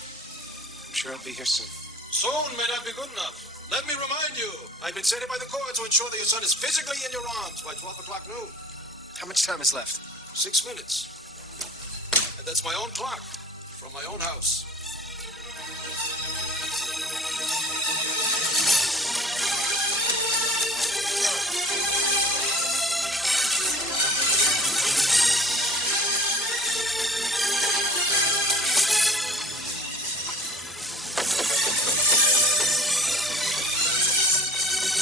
I'm sure I'll be here soon. Soon may not be good enough. Let me remind you, I've been sent here by the court to ensure that your son is physically in your arms by 12 o'clock noon. How much time is left? 6 minutes. And that's my own clock from my own house.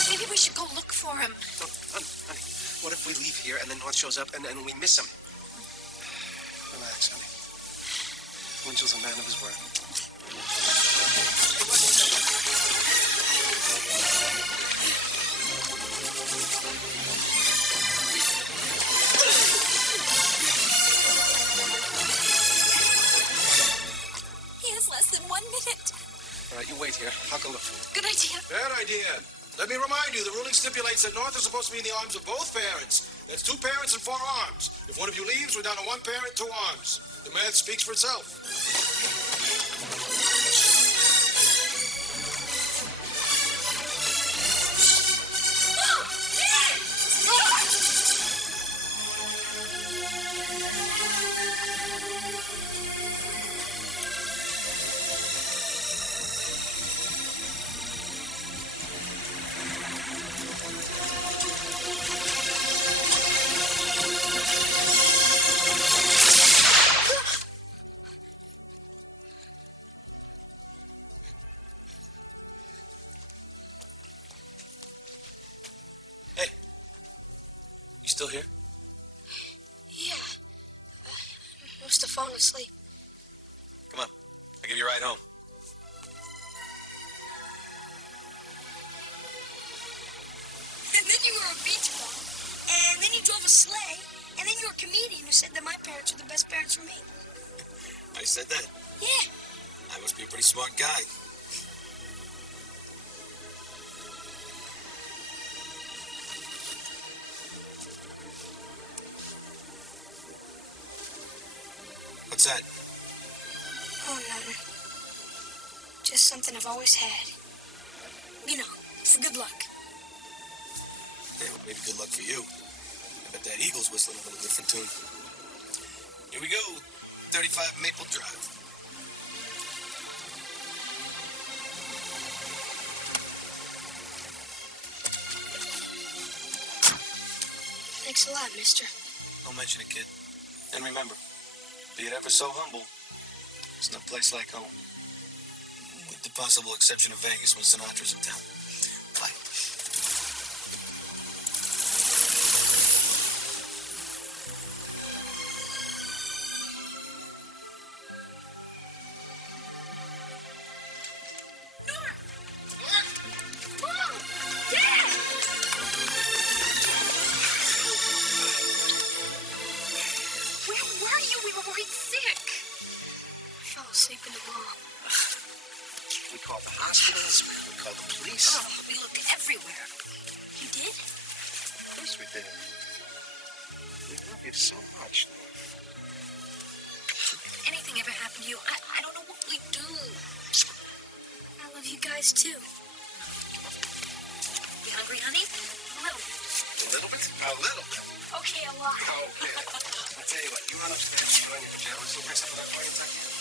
Maybe we should go look for him. Oh, honey, what if we leave here and then North shows up and we miss him? Relax, honey. Winchell's a man of his word. He has less than 1 minute. All right, you wait here. I'll go look for him. Good idea. Bad idea. Let me remind you, the ruling stipulates that North is supposed to be in the arms of both parents. That's 2 parents and 4 arms. If one of you leaves, we're down to 1 parent, 2 arms. The math speaks for itself. You still here? Yeah. Must have fallen asleep. Come on. I'll give you a ride home. And then you were a beach bum. And then you drove a sleigh. And then you were a comedian who said that my parents were the best parents for me. I said that. Yeah. I must be a pretty smart guy. What's that? Oh, nothing. Just something I've always had. You know, for good luck. Yeah, well, maybe good luck for you. I bet that eagle's whistling a little different tune. Here we go. 35 Maple Drive. Thanks a lot, mister. Don't mention it, kid. And remember, be it ever so humble, there's no place like home. With the possible exception of Vegas when Sinatra's in town. Bye. Asleep in the mall. We called the hospitals, we called the police. Oh, we looked everywhere. You did? Of course we did. We love you so much, North. If anything ever happened to you, I don't know what we'd do. I love you guys too. You hungry, honey? A little bit. A little bit? A little bit. Okay, a lot. Okay. I'll tell you what, you run upstairs, you run your pajamas, we'll bring something up for you and tuck you in.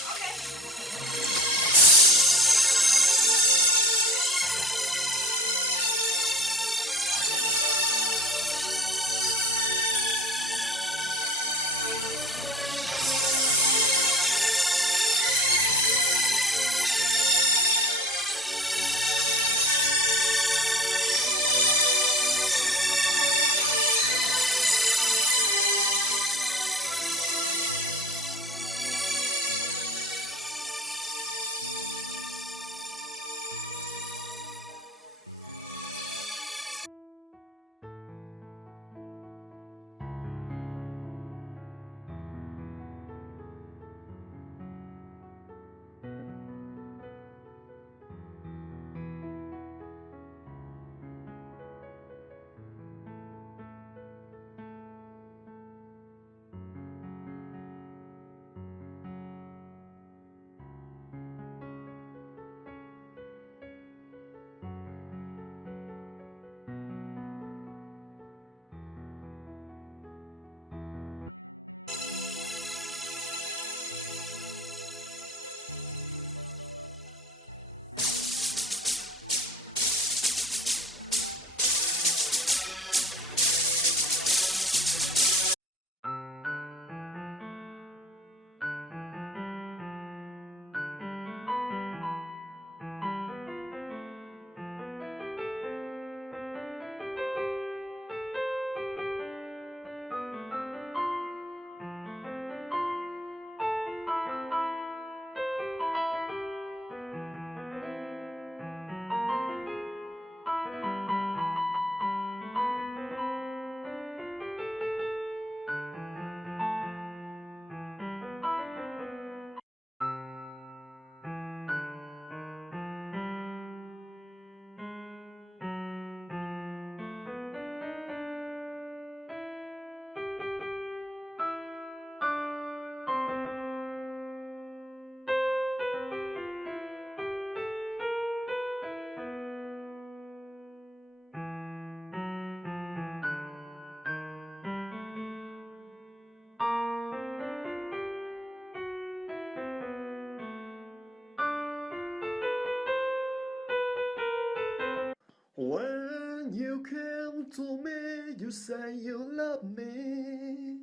you came to me, you say you love me.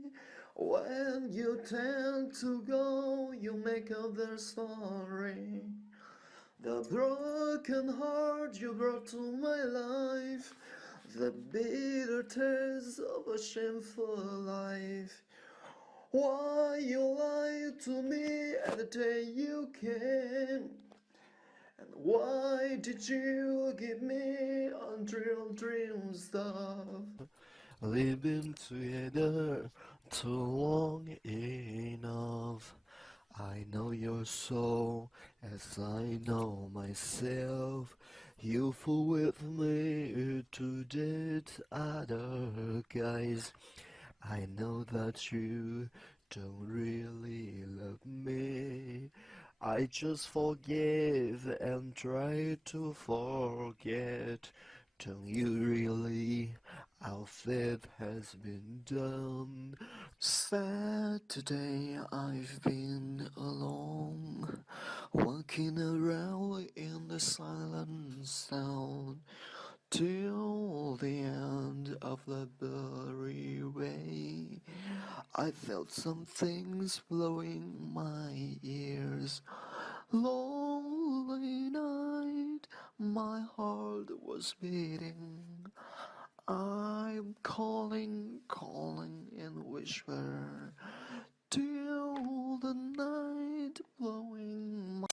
When you tend to go, you make other story. The broken heart you brought to my life, the bitter taste of a shameful life. Why you lied to me at the day you came? And why did you give me unreal dream stuff? We've been together too long enough. I know your soul as I know myself. You fool with me to date other guys. I know that you don't really love me. I just forgive and try to forget. Don't you really? Our faith has been done. Saturday I've been alone, walking around in the silent sound, till the end of the blurry way. I felt some things blowing my ears. Lonely night, my heart was beating. I'm calling in whisper till the